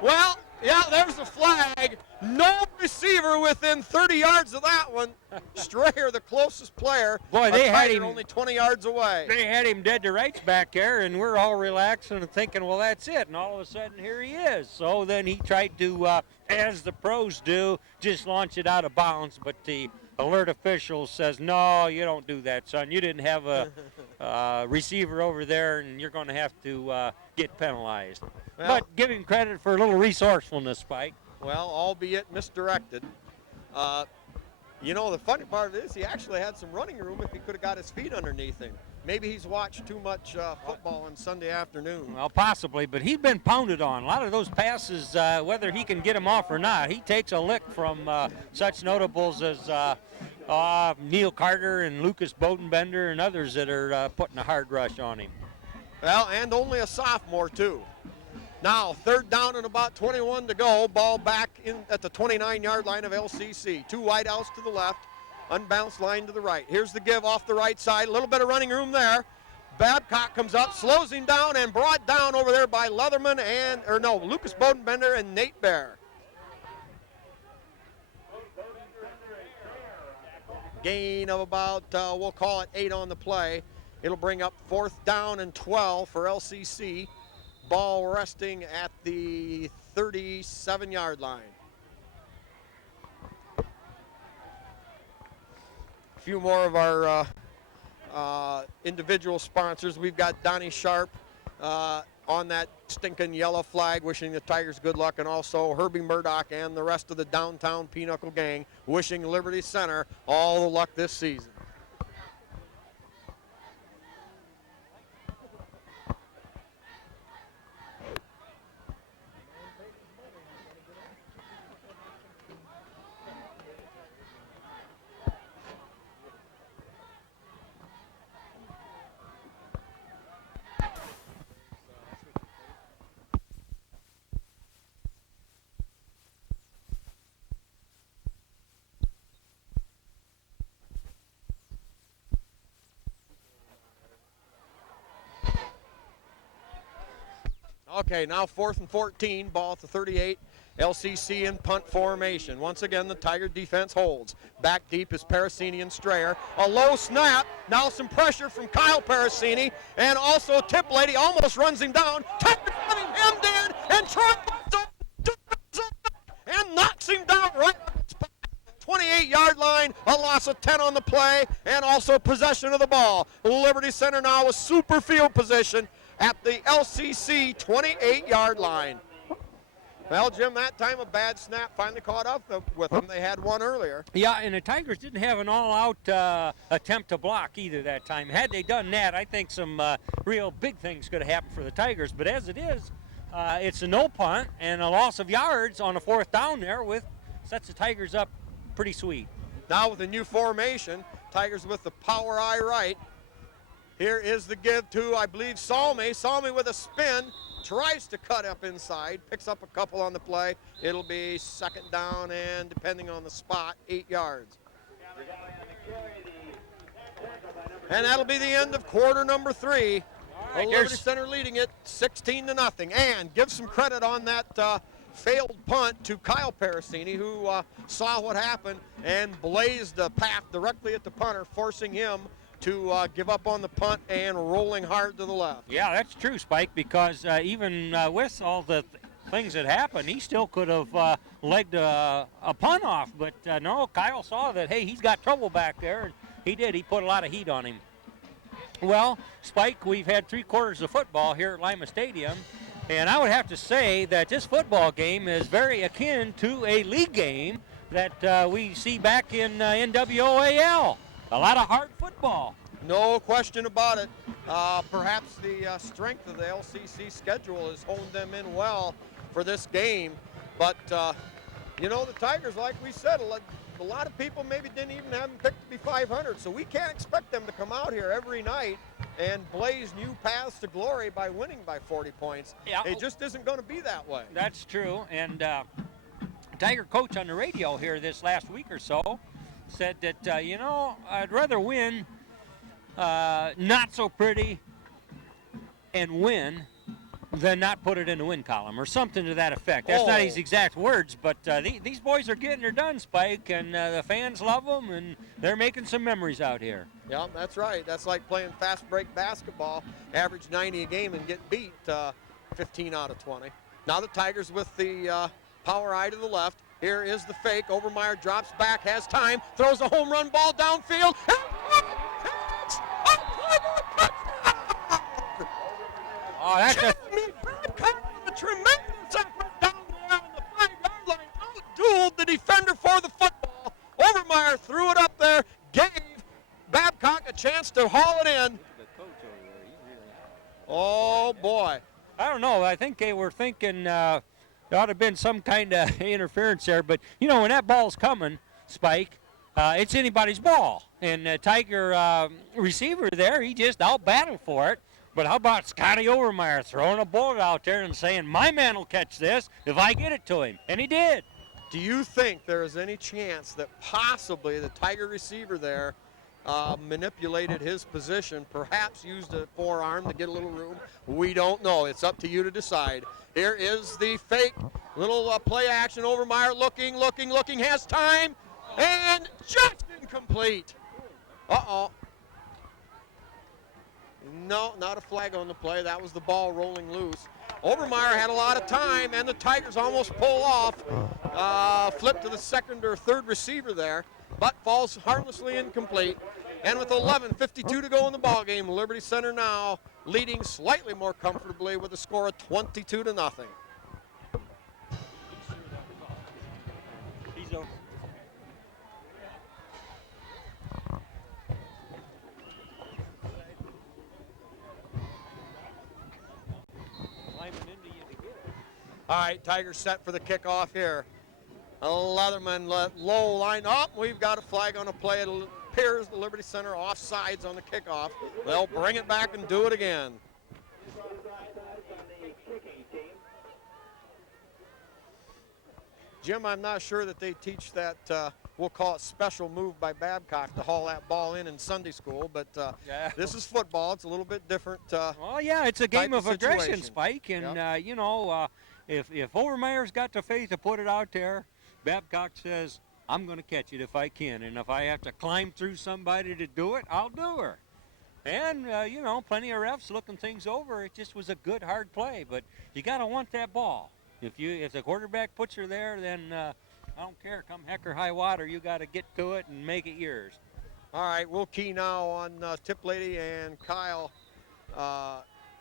Well, yeah, there's the flag. No receiver within 30 yards of that one. Strayer, the closest player. Boy, they had him only 20 yards away. They had him dead to rights back there, and we're all relaxing and thinking, well, that's it. And all of a sudden, here he is. So then he tried to, as the pros do, just launch it out of bounds. But the alert official says, no, you don't do that, son. You didn't have a receiver over there, and you're going to have to get penalized. Well, but give him credit for a little resourcefulness, Spike. Well, albeit misdirected. You know, the funny part is he actually had some running room if he could have got his feet underneath him. Maybe he's watched too much football on Sunday afternoon. Well, possibly, but he's been pounded on. A lot of those passes, whether he can get them off or not, he takes a lick from such notables as Neil Carter and Lucas Bodenbender and others that are putting a hard rush on him. Well, and only a sophomore, too. Now, 3rd down and about 21 to go. Ball back in at the 29-yard line of LCC. 2 wideouts to the left, unbalanced line to the right. Here's the give off the right side. A little bit of running room there. Babcock comes up, slows him down, and brought down over there by Leatherman Lucas Bodenbender and Nate Bear. Gain of about, we'll call it 8 on the play. It'll bring up 4th down and 12 for LCC. Ball resting at the 37-yard line. A few more of our individual sponsors. We've got Donnie Sharp on that stinking yellow flag wishing the Tigers good luck, and also Herbie Murdoch and the rest of the downtown Pinochle gang wishing Liberty Center all the luck this season. Okay, now 4th and 14, ball at the 38. LCC in punt formation. Once again, the Tiger defense holds. Back deep is Parasini and Strayer. A low snap. Now some pressure from Kyle Parasini. And also Tip Lady almost runs him down. Tiger having hemmed in. And Troy and knocks him down right on the spot. 28-yard line, a loss of 10 on the play, and also possession of the ball. Liberty Center now with super field position at the LCC 28-yard line. Well, Jim, that time a bad snap finally caught up with them. They had one earlier. Yeah, and the Tigers didn't have an all-out attempt to block either that time. Had they done that, I think some real big things could have happened for the Tigers. But as it is, it's a no punt and a loss of yards on a 4th down there sets the Tigers up pretty sweet. Now with the new formation, Tigers with the power eye right. Here is the give to, I believe, Salmi. Salmi with a spin, tries to cut up inside, picks up a couple on the play. It'll be 2nd down and, depending on the spot, 8 yards. And that'll be the end of quarter number 3. Right, Liberty Center leading it 16-0. And give some credit on that failed punt to Kyle Parasini, who saw what happened and blazed the path directly at the punter, forcing him to give up on the punt and rolling hard to the left. Yeah, that's true, Spike, because even with all the things that happened, he still could have legged a punt off. But no, Kyle saw that, hey, he's got trouble back there. And he did. He put a lot of heat on him. Well, Spike, we've had 3 quarters of football here at Lima Stadium. And I would have to say that this football game is very akin to a league game that we see back in NWOAL. A lot of hard football. No question about it. Perhaps the strength of the LCC schedule has honed them in well for this game. But, you know, the Tigers, like we said, a lot of people maybe didn't even have them picked to be 500. So we can't expect them to come out here every night and blaze new paths to glory by winning by 40 points. Yeah. It just isn't going to be that way. That's true. And Tiger coach on the radio here this last week or so said that, you know, I'd rather win not so pretty and win than not put it in the win column or something to that effect. That's not his exact words, but these boys are getting it done, Spike, and the fans love them, and they're making some memories out here. Yeah, that's right. That's like playing fast break basketball, average 90 a game and get beat 15 out of 20. Now the Tigers with the power eye to the left. Here is the fake. Overmeyer drops back, has time, throws a home run ball downfield. Oh, that's a tremendous effort down there on the 5-yard line. Outdueled the defender for the football. Overmeyer threw it up there, gave Babcock a chance to haul it in. Oh, boy. I don't know. I think they were thinking there ought to have been some kind of interference there. But, you know, when that ball's coming, Spike, it's anybody's ball. And the Tiger receiver there, he just out-battled for it. But how about Scotty Overmeyer throwing a bullet out there and saying, my man will catch this if I get it to him? And he did. Do you think there is any chance that possibly the Tiger receiver there manipulated his position, perhaps used a forearm to get a little room? We don't know. It's up to you to decide. Here is the fake little play action. Overmeyer looking, has time, and just incomplete. Uh-oh. No, not a flag on the play. That was the ball rolling loose. Overmeyer had a lot of time, and the Tigers almost pull off. Flip to the 2nd or 3rd receiver there, but falls harmlessly incomplete. And with 11:52 to go in the ball game, Liberty Center now leading slightly more comfortably with a score of 22-0. He's over. All right, Tigers set for the kickoff here. Leatherman low line up. We've got a flag on a play. It appears the Liberty Center offsides on the kickoff. They'll bring it back and do it again. Jim, I'm not sure that they teach that we'll call it special move by Babcock to haul that ball in Sunday school, but Yeah. this is football. It's a little bit different. Well, yeah, it's a game type of of aggression, situation. Spike, and Yep. if Overmeyer's got the faith to put it out there, Babcock says, I'm going to catch it if I can, and if I have to climb through somebody to do it, I'll do her. And, plenty of refs looking things over. It just was a good, hard play, but you got to want that ball. If the quarterback puts her there, then I don't care. Come heck or high water, you got to get to it and make it yours. All right, we'll key now on Tip Lady and Kyle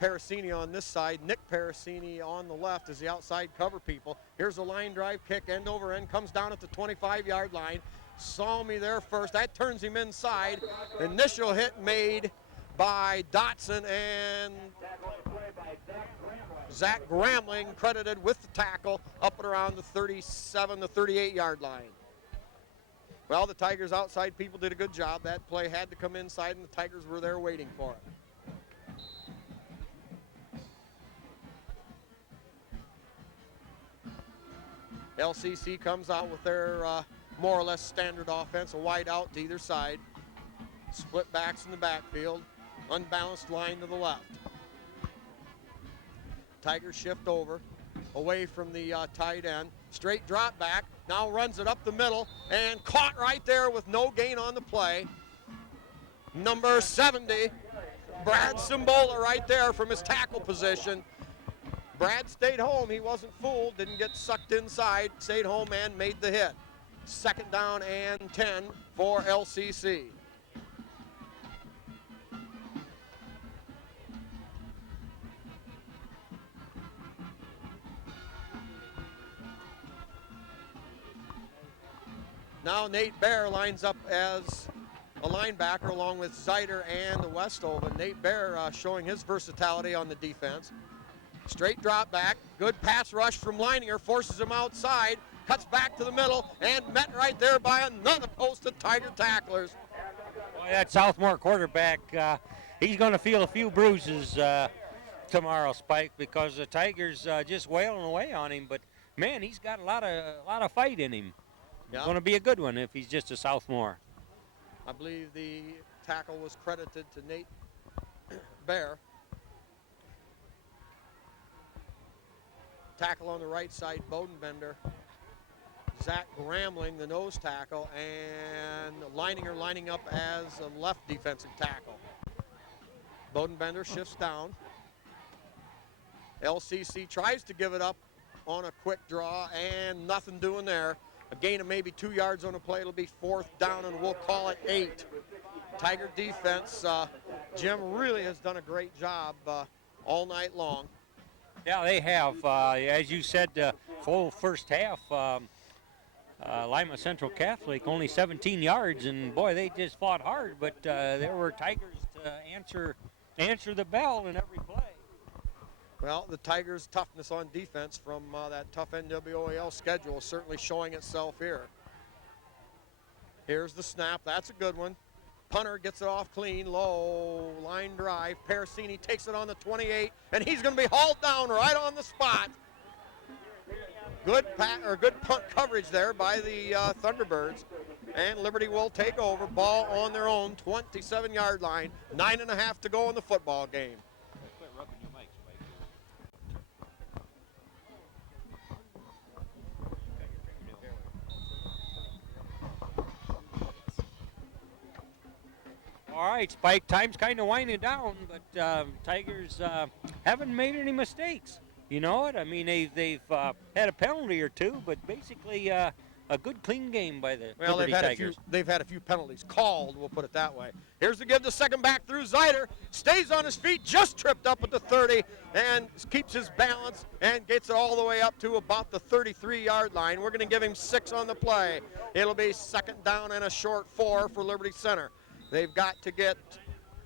Parasini on this side. Nick Parasini on the left as the outside cover people. Here's a line drive kick, end over end, comes down at the 25-yard line. Saw me there first. That turns him inside. Initial hit made by Dotson, and Zach Gramling credited with the tackle up and around the 37 to 38-yard line. Well, the Tigers outside people did a good job. That play had to come inside, and the Tigers were there waiting for it. LCC comes out with their more or less standard offense, a wide out to either side. Split backs in the backfield, unbalanced line to the left. Tigers shift over, away from the tight end. Straight drop back, now runs it up the middle, and caught right there with no gain on the play. Number 70, Brad Cimbola right there from his tackle position. Brad stayed home, he wasn't fooled, didn't get sucked inside, stayed home and made the hit. Second down and 10 for LCC. Now Nate Bear lines up as a linebacker along with Zeider and Westover. Nate Bear showing his versatility on the defense. Straight drop back, good pass rush from Leininger, forces him outside, cuts back to the middle, and met right there by another post of Tiger tacklers. Boy, that Southmore quarterback, he's going to feel a few bruises tomorrow, Spike, because the Tigers just wailing away on him. But man, he's got a lot of fight in him. Yeah. It's going to be a good one if he's just a sophomore. I believe the tackle was credited to Nate Bear. Tackle on the right side, Bodenbender. Zach Gramling, the nose tackle, and Leininger lining up as a left defensive tackle. Bodenbender shifts down. LCC tries to give it up on a quick draw, and nothing doing there. A gain of maybe 2 yards on the play. It'll be fourth down, and we'll call it 8. Tiger defense, Jim really has done a great job all night long. Yeah, they have. As you said, full first half, Lima Central Catholic only 17 yards, and boy, they just fought hard. But there were Tigers to answer the bell in every play. Well, the Tigers' toughness on defense from that tough NWAL schedule is certainly showing itself here. Here's the snap. That's a good one. Punter gets it off clean, low line drive. Parasini takes it on the 28, and he's going to be hauled down right on the spot. Good punt coverage there by the Thunderbirds, and Liberty will take over. Ball on their own 27-yard line. 9.5 to go in the football game. All right, Spike, time's kind of winding down, but Tigers haven't made any mistakes. You know what? I mean, they've had a penalty or two, but basically a good, clean game by the Liberty Tigers. They've had a few penalties called, we'll put it that way. Here's the give to second back through Zeider. Stays on his feet, just tripped up at the 30, and keeps his balance and gets it all the way up to about the 33-yard line. We're going to give him 6 on the play. It'll be second down and a short 4 for Liberty Center. They've got to get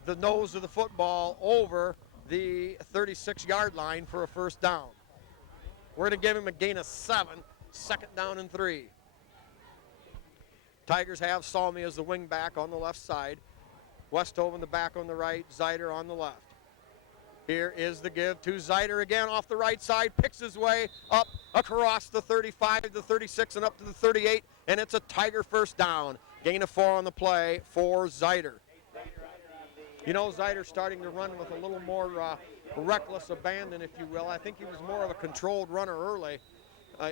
the nose of the football over the 36-yard line for a first down. We're going to give him a gain of 7, second down and 3. Tigers have Salmi as the wing back on the left side. Westhoven the back on the right, Zeider on the left. Here is the give to Zeider again off the right side, picks his way up across the 35, the 36, and up to the 38, and it's a Tiger first down. Gain of 4 on the play for Zyder. You know, Zyder's starting to run with a little more reckless abandon, if you will. I think he was more of a controlled runner early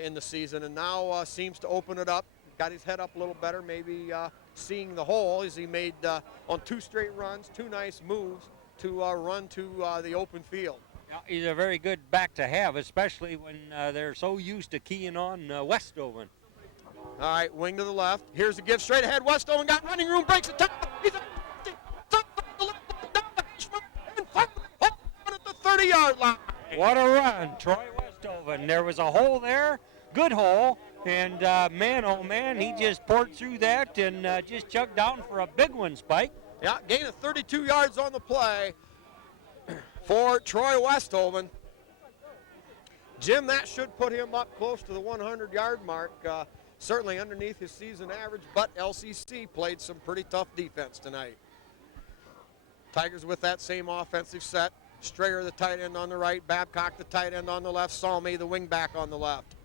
in the season, and now seems to open it up. Got his head up a little better, maybe seeing the hole as he made on 2 straight runs, 2 nice moves to run to the open field. He's a very good back to have, especially when they're so used to keying on Westoven. All right, wing to the left. Here's the give straight ahead. Westoven got running room, breaks the top. He's and finally at the 30-yard line. What a run, Troy Westoven. There was a hole there, good hole, and man, oh man, he just poured through that and just chugged down for a big one, Spike. Yeah, gain of 32 yards on the play for Troy Westhoven. Jim, that should put him up close to the 100-yard mark, certainly underneath his season average, but LCC played some pretty tough defense tonight. Tigers with that same offensive set. Strayer, the tight end on the right, Babcock, the tight end on the left, Salmi, the wing back on the left.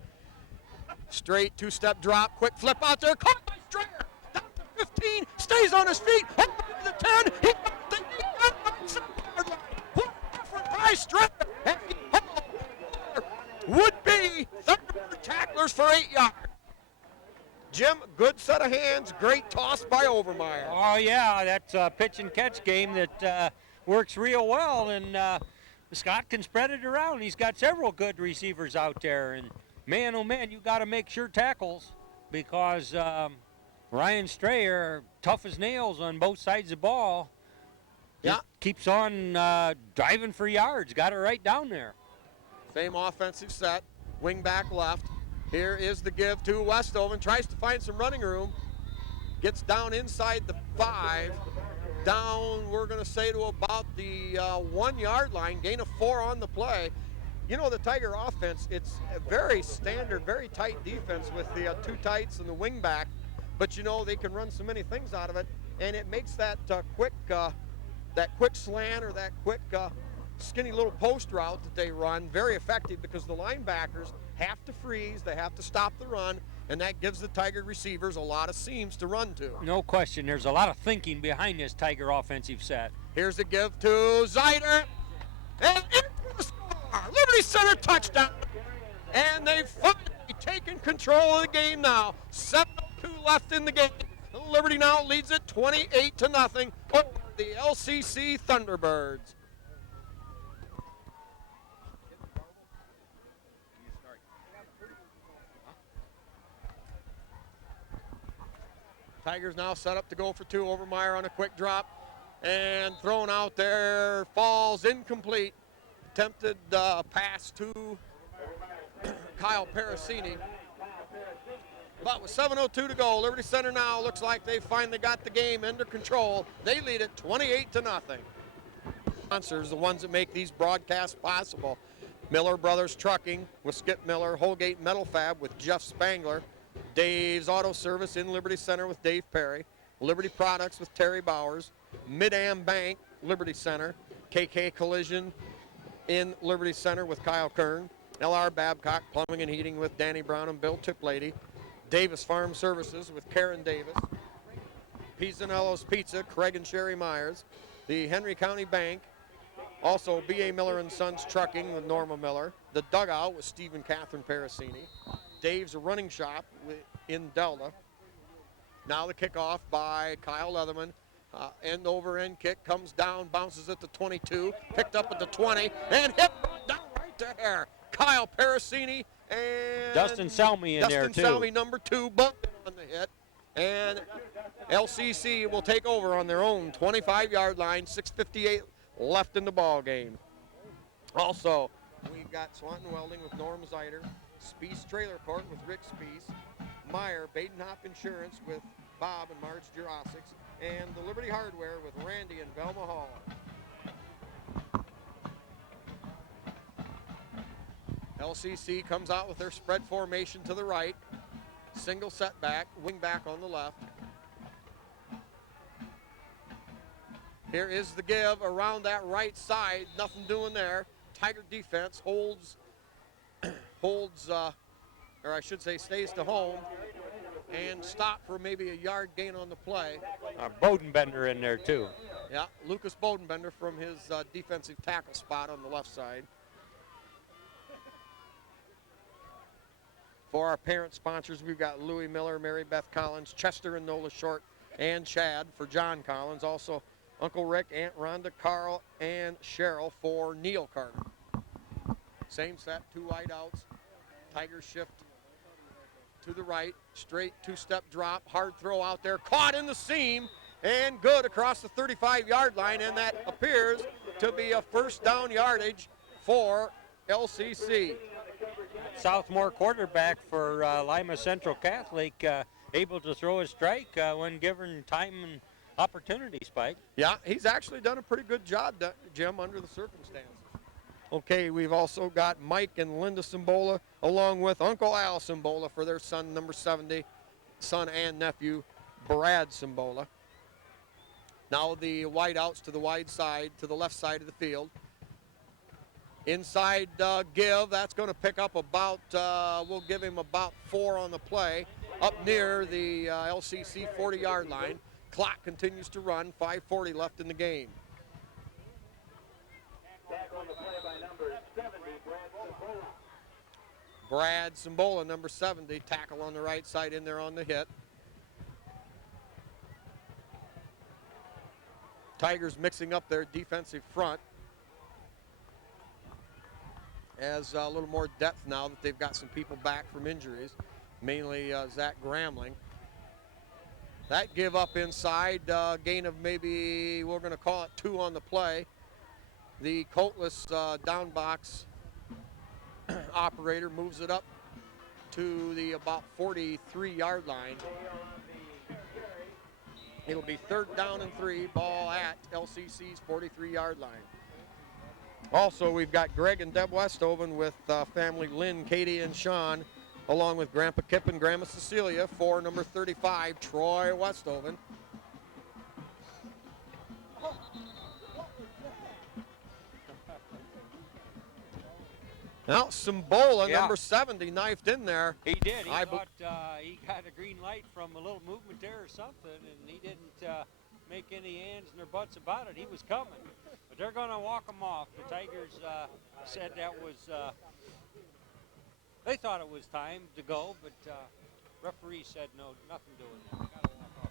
Straight 2-step drop, quick flip out there, caught by Strayer, down to 15, stays on his feet, up to the 10, he got the 7-yard line. What an effort by Strayer, and he would be Thunderbird tacklers for 8 yards. Jim, good set of hands, great toss by Overmeyer. Oh yeah, that's a pitch and catch game that works real well, and Scott can spread it around. He's got several good receivers out there, and man, oh man, you got to make sure tackles because Ryan Strayer, tough as nails on both sides of the ball. Yeah. Keeps on driving for yards. Got it right down there. Same offensive set, wing back left. Here is the give to Westhoven. Tries to find some running room. Gets down inside the 5. Down, we're going to say, to about the 1-yard line. Gain of 4 on the play. You know, the Tiger offense, it's a very standard, very tight defense with the 2 tights and the wing back. But, you know, they can run so many things out of it. And it makes that quick slant or that quick skinny little post route that they run very effective because the linebackers have to freeze, they have to stop the run, and that gives the Tiger receivers a lot of seams to run to. No question, there's a lot of thinking behind this Tiger offensive set. Here's a give to Zyder, and into the score, Liberty Center touchdown, and they've finally taken control of the game now. 7:02 left in the game. Liberty now leads it 28-0 over the LCC Thunderbirds. Tigers now set up to go for 2. Overmeyer on a quick drop and thrown out there, falls incomplete. Attempted pass to Kyle Parasini. But with 7:02 to go, Liberty Center now looks like they finally got the game under control. They lead it 28-0. Sponsors, the ones that make these broadcasts possible. Miller Brothers Trucking with Skip Miller, Holgate Metal Fab with Jeff Spangler, Dave's Auto Service in Liberty Center with Dave Perry, Liberty Products with Terry Bowers, Mid-Am Bank, Liberty Center, KK Collision in Liberty Center with Kyle Kern, LR Babcock Plumbing and Heating with Danny Brown and Bill Tiplady, Davis Farm Services with Karen Davis, Pizzanello's Pizza, Craig and Sherry Myers, the Henry County Bank, also B.A. Miller and Sons Trucking with Norma Miller, the Dugout with Steve and Catherine Parasini, Dave's Running Shop in Delta. Now the kickoff by Kyle Leatherman. End over end kick comes down, bounces at the 22, picked up at the 20, and hit down right there. Kyle Parasini and Dustin Salmi in there too. Dustin Salmi, number 2, both on the hit. And LCC will take over on their own 25-yard line, 6:58 left in the ball game. Also, we've got Swanton Welding with Norm Zyder, Speece Trailer Court with Rick Speece, Meyer, Badenhop Insurance with Bob and Marge Jurasics, and the Liberty Hardware with Randy and Velma Hall. LCC comes out with their spread formation to the right, single setback, wing back on the left. Here is the give around that right side, nothing doing there. Tiger defense holds or I should say stays to home and stop for maybe a yard gain on the play. Bodenbender in there too. Yeah, Lucas Bodenbender from his defensive tackle spot on the left side. For our parent sponsors, we've got Louis Miller, Mary Beth Collins, Chester and Nola Short, and Chad for John Collins. Also, Uncle Rick, Aunt Rhonda, Carl, and Cheryl for Neil Carter. Same set, 2 wide outs. Tigers shift to the right, straight 2-step drop, hard throw out there, caught in the seam, and good across the 35-yard line, and that appears to be a first down yardage for LCC. Sophomore quarterback for Lima Central Catholic, able to throw a strike when given time and opportunity, Spike. Yeah, he's actually done a pretty good job, Jim, under the circumstances. Okay, we've also got Mike and Linda Simbola along with Uncle Al Simbola for their son, number 70, son and nephew, Brad Simbola. Now the wide outs to the wide side, to the left side of the field. Inside give, that's going to pick up about, we'll give him about 4 on the play, up near the LCC 40-yard line. Clock continues to run, 5:40 left in the game. Brad Simbola, number 70, tackle on the right side in there on the hit. Tigers mixing up their defensive front as a little more depth now that they've got some people back from injuries, mainly Zach Gramling. That give up inside, gain of maybe, we're going to call it 2 on the play. The coatless down box operator moves it up to the about 43-yard line. It'll be 3rd down and 3, ball at LCC's 43-yard line. Also, we've got Greg and Deb Westhoven with family Lynn, Katie, and Sean, along with Grandpa Kip and Grandma Cecilia for number 35, Troy Westhoven. Now, Simbola, number 70, knifed in there. He did. He thought he got a green light from a little movement there or something, and he didn't make any ands nor buts about it. He was coming. But they're going to walk him off. The Tigers said that was, they thought it was time to go, but referee said no, nothing doing that. Got to walk off.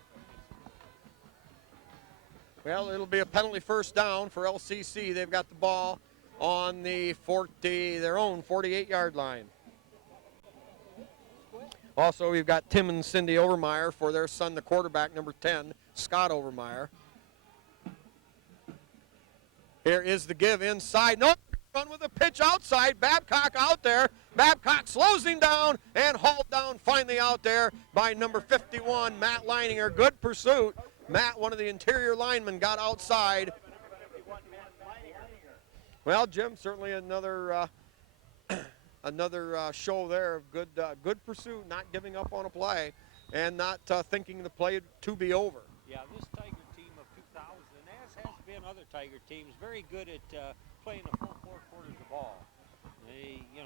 Well, it'll be a penalty first down for LCC. They've got the ball on the their own 48-yard line. Also, we've got Tim and Cindy Overmeyer for their son, the quarterback, number 10, Scott Overmeyer. Here is the give inside. No, run with a pitch outside. Babcock out there. Babcock slows him down and hauled down finally out there by number 51, Matt Leininger. Good pursuit. Matt, one of the interior linemen, got outside. Well, Jim, certainly another show there of good pursuit, not giving up on a play, and not thinking the play to be over. Yeah, this Tiger team of 2000, as has been other Tiger teams, very good at playing a full 4 quarters of ball. They, you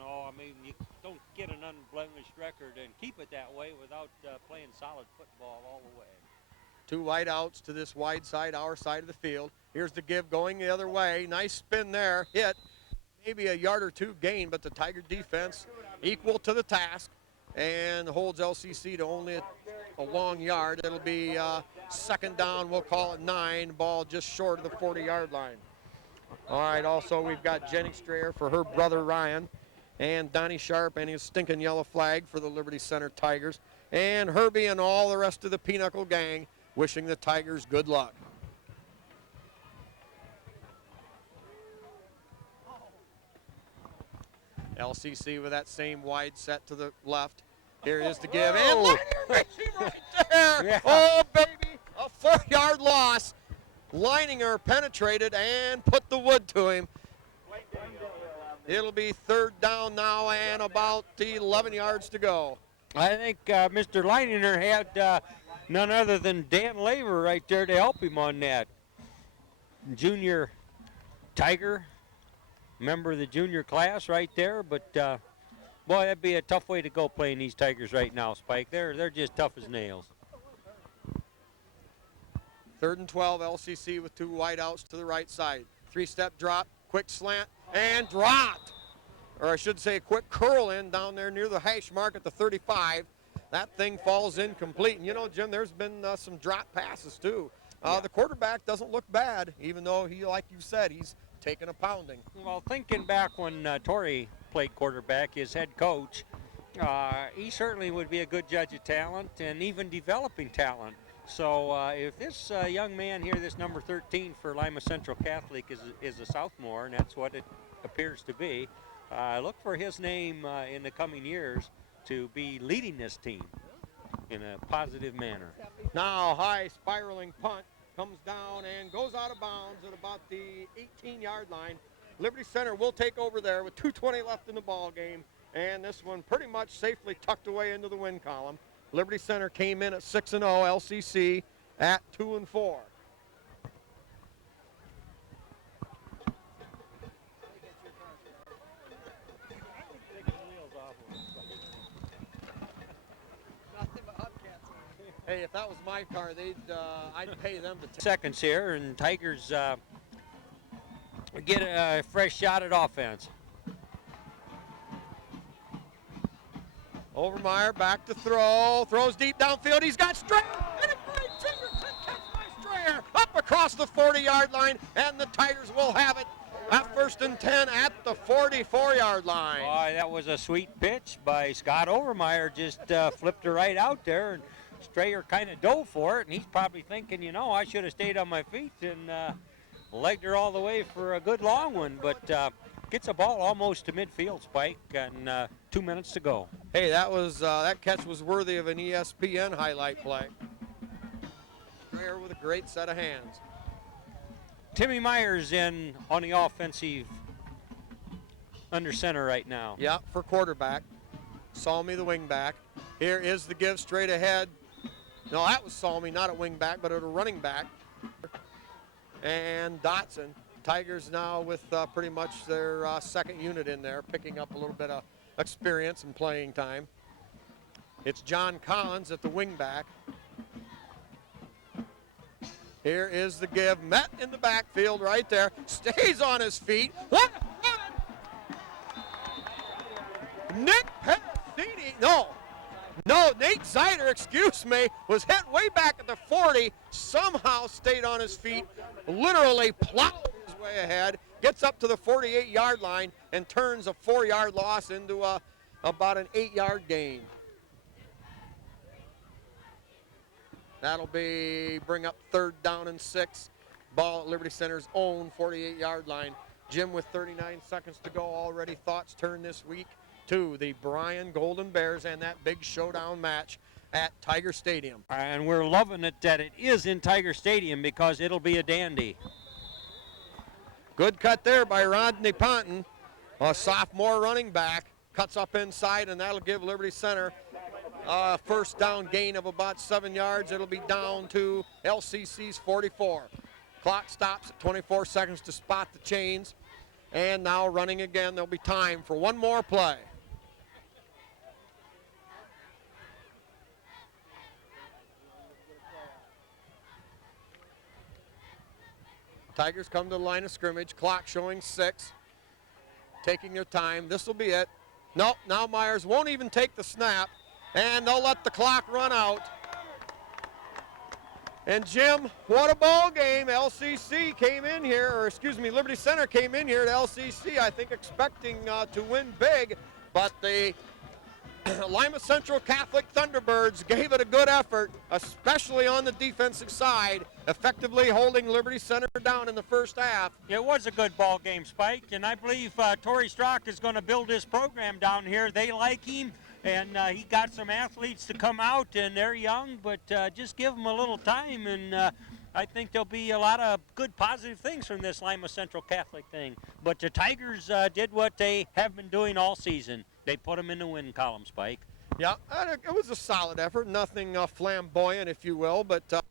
don't get an unblemished record and keep it that way without playing solid football all the way. 2 wide outs to this wide side, our side of the field. Here's the give going the other way. Nice spin there, hit. Maybe a yard or 2 gain, but the Tiger defense equal to the task and holds LCC to only a long yard. It'll be 2nd down, we'll call it 9, ball just short of the 40-yard line. All right, also we've got Jenny Strayer for her brother Ryan, and Donnie Sharp and his stinking yellow flag for the Liberty Center Tigers, and Herbie and all the rest of the Pinochle gang wishing the Tigers good luck. LCC with that same wide set to the left. Here is the give, and Leininger makes him right there. Yeah. Oh, baby, a 4-yard loss. Leininger penetrated and put the wood to him. It'll be 3rd down now and about 11 yards to go. I think Mr. Leininger had none other than Dan Laver right there to help him on that. Junior Tiger, member of the junior class right there, but Boy, that'd be a tough way to go playing these Tigers right now, Spike. They're just tough as nails. 3rd and 12, LCC with 2 wideouts to the right side. 3-step drop, quick slant, and dropped. Or I should say a quick curl in down there near the hash mark at the 35. That thing falls incomplete. And you know, Jim, there's been some drop passes too. The quarterback doesn't look bad, even though he, like you said, he's taking a pounding. Well, thinking back when Torrey played quarterback, his head coach, he certainly would be a good judge of talent and even developing talent. So if this young man here, this number 13 for Lima Central Catholic is a sophomore, and that's what it appears to be, look for his name in the coming years to be leading this team in a positive manner. Now high spiraling punt comes down and goes out of bounds at about the 18-yard line. Liberty Center will take over there with 2:20 left in the ball game, and this one pretty much safely tucked away into the win column. Liberty Center came in at 6-0, LCC at 2-4. Hey, if that was my car, I'd pay them to seconds here, and Tigers get a fresh shot at offense. Overmeyer back to throw, throws deep downfield. He's got Strayer, and a great fingertip catch by Strayer up across the 40-yard line, and the Tigers will have it at 1st and 10 at the 44-yard line. Boy, that was a sweet pitch by Scott Overmeyer. Just flipped her right out there, and Strayer kind of dove for it, and he's probably thinking, you know, I should have stayed on my feet and legged her all the way for a good long one, but gets a ball almost to midfield, Spike, and 2 minutes to go. Hey, that catch was worthy of an ESPN highlight play. Strayer with a great set of hands. Timmy Myers in on the offensive under center right now. Yeah, for quarterback. Salmi the wing back. Here is the give straight ahead. No, that was Salmi, not a wing back, but a running back. And Dotson. Tigers now with pretty much their second unit in there, picking up a little bit of experience and playing time. It's John Collins at the wing back. Here is the give, met in the backfield right there, stays on his feet. What? Nick Pedicini, no, Nate Zeider, excuse me, was hit way back at the 40, somehow stayed on his feet, literally plowed his way ahead, gets up to the 48-yard line, and turns a 4-yard loss into about an 8-yard gain. That'll bring up 3rd down and 6. Ball at Liberty Center's own 48-yard line. Jim with 39 seconds to go already. Thoughts turn this week to the Bryan Golden Bears and that big showdown match at Tiger Stadium. And we're loving it that it is in Tiger Stadium because it'll be a dandy. Good cut there by Rodney Ponton, a sophomore running back. Cuts up inside, and that'll give Liberty Center first down gain of about 7 yards. It'll be down to LCC's 44. Clock stops at 24 seconds to spot the chains. And now running again. There'll be time for one more play. Tigers come to the line of scrimmage. Clock showing 6. Taking their time. This will be it. Nope, now Myers won't even take the snap. And they'll let the clock run out. And Jim, what a ball game. LCC came in here, or excuse me, Liberty Center came in here at LCC, I think expecting to win big, but the Lima Central Catholic Thunderbirds gave it a good effort, especially on the defensive side, effectively holding Liberty Center down in the first half. It was a good ball game, Spike, and I believe Torrey Strock is going to build his program down here. They like him, and he got some athletes to come out, and they're young, but just give them a little time, and I think there'll be a lot of good positive things from this Lima Central Catholic thing. But the Tigers did what they have been doing all season. They put them in the win column, Spike. Yeah, it was a solid effort. Nothing flamboyant, if you will, but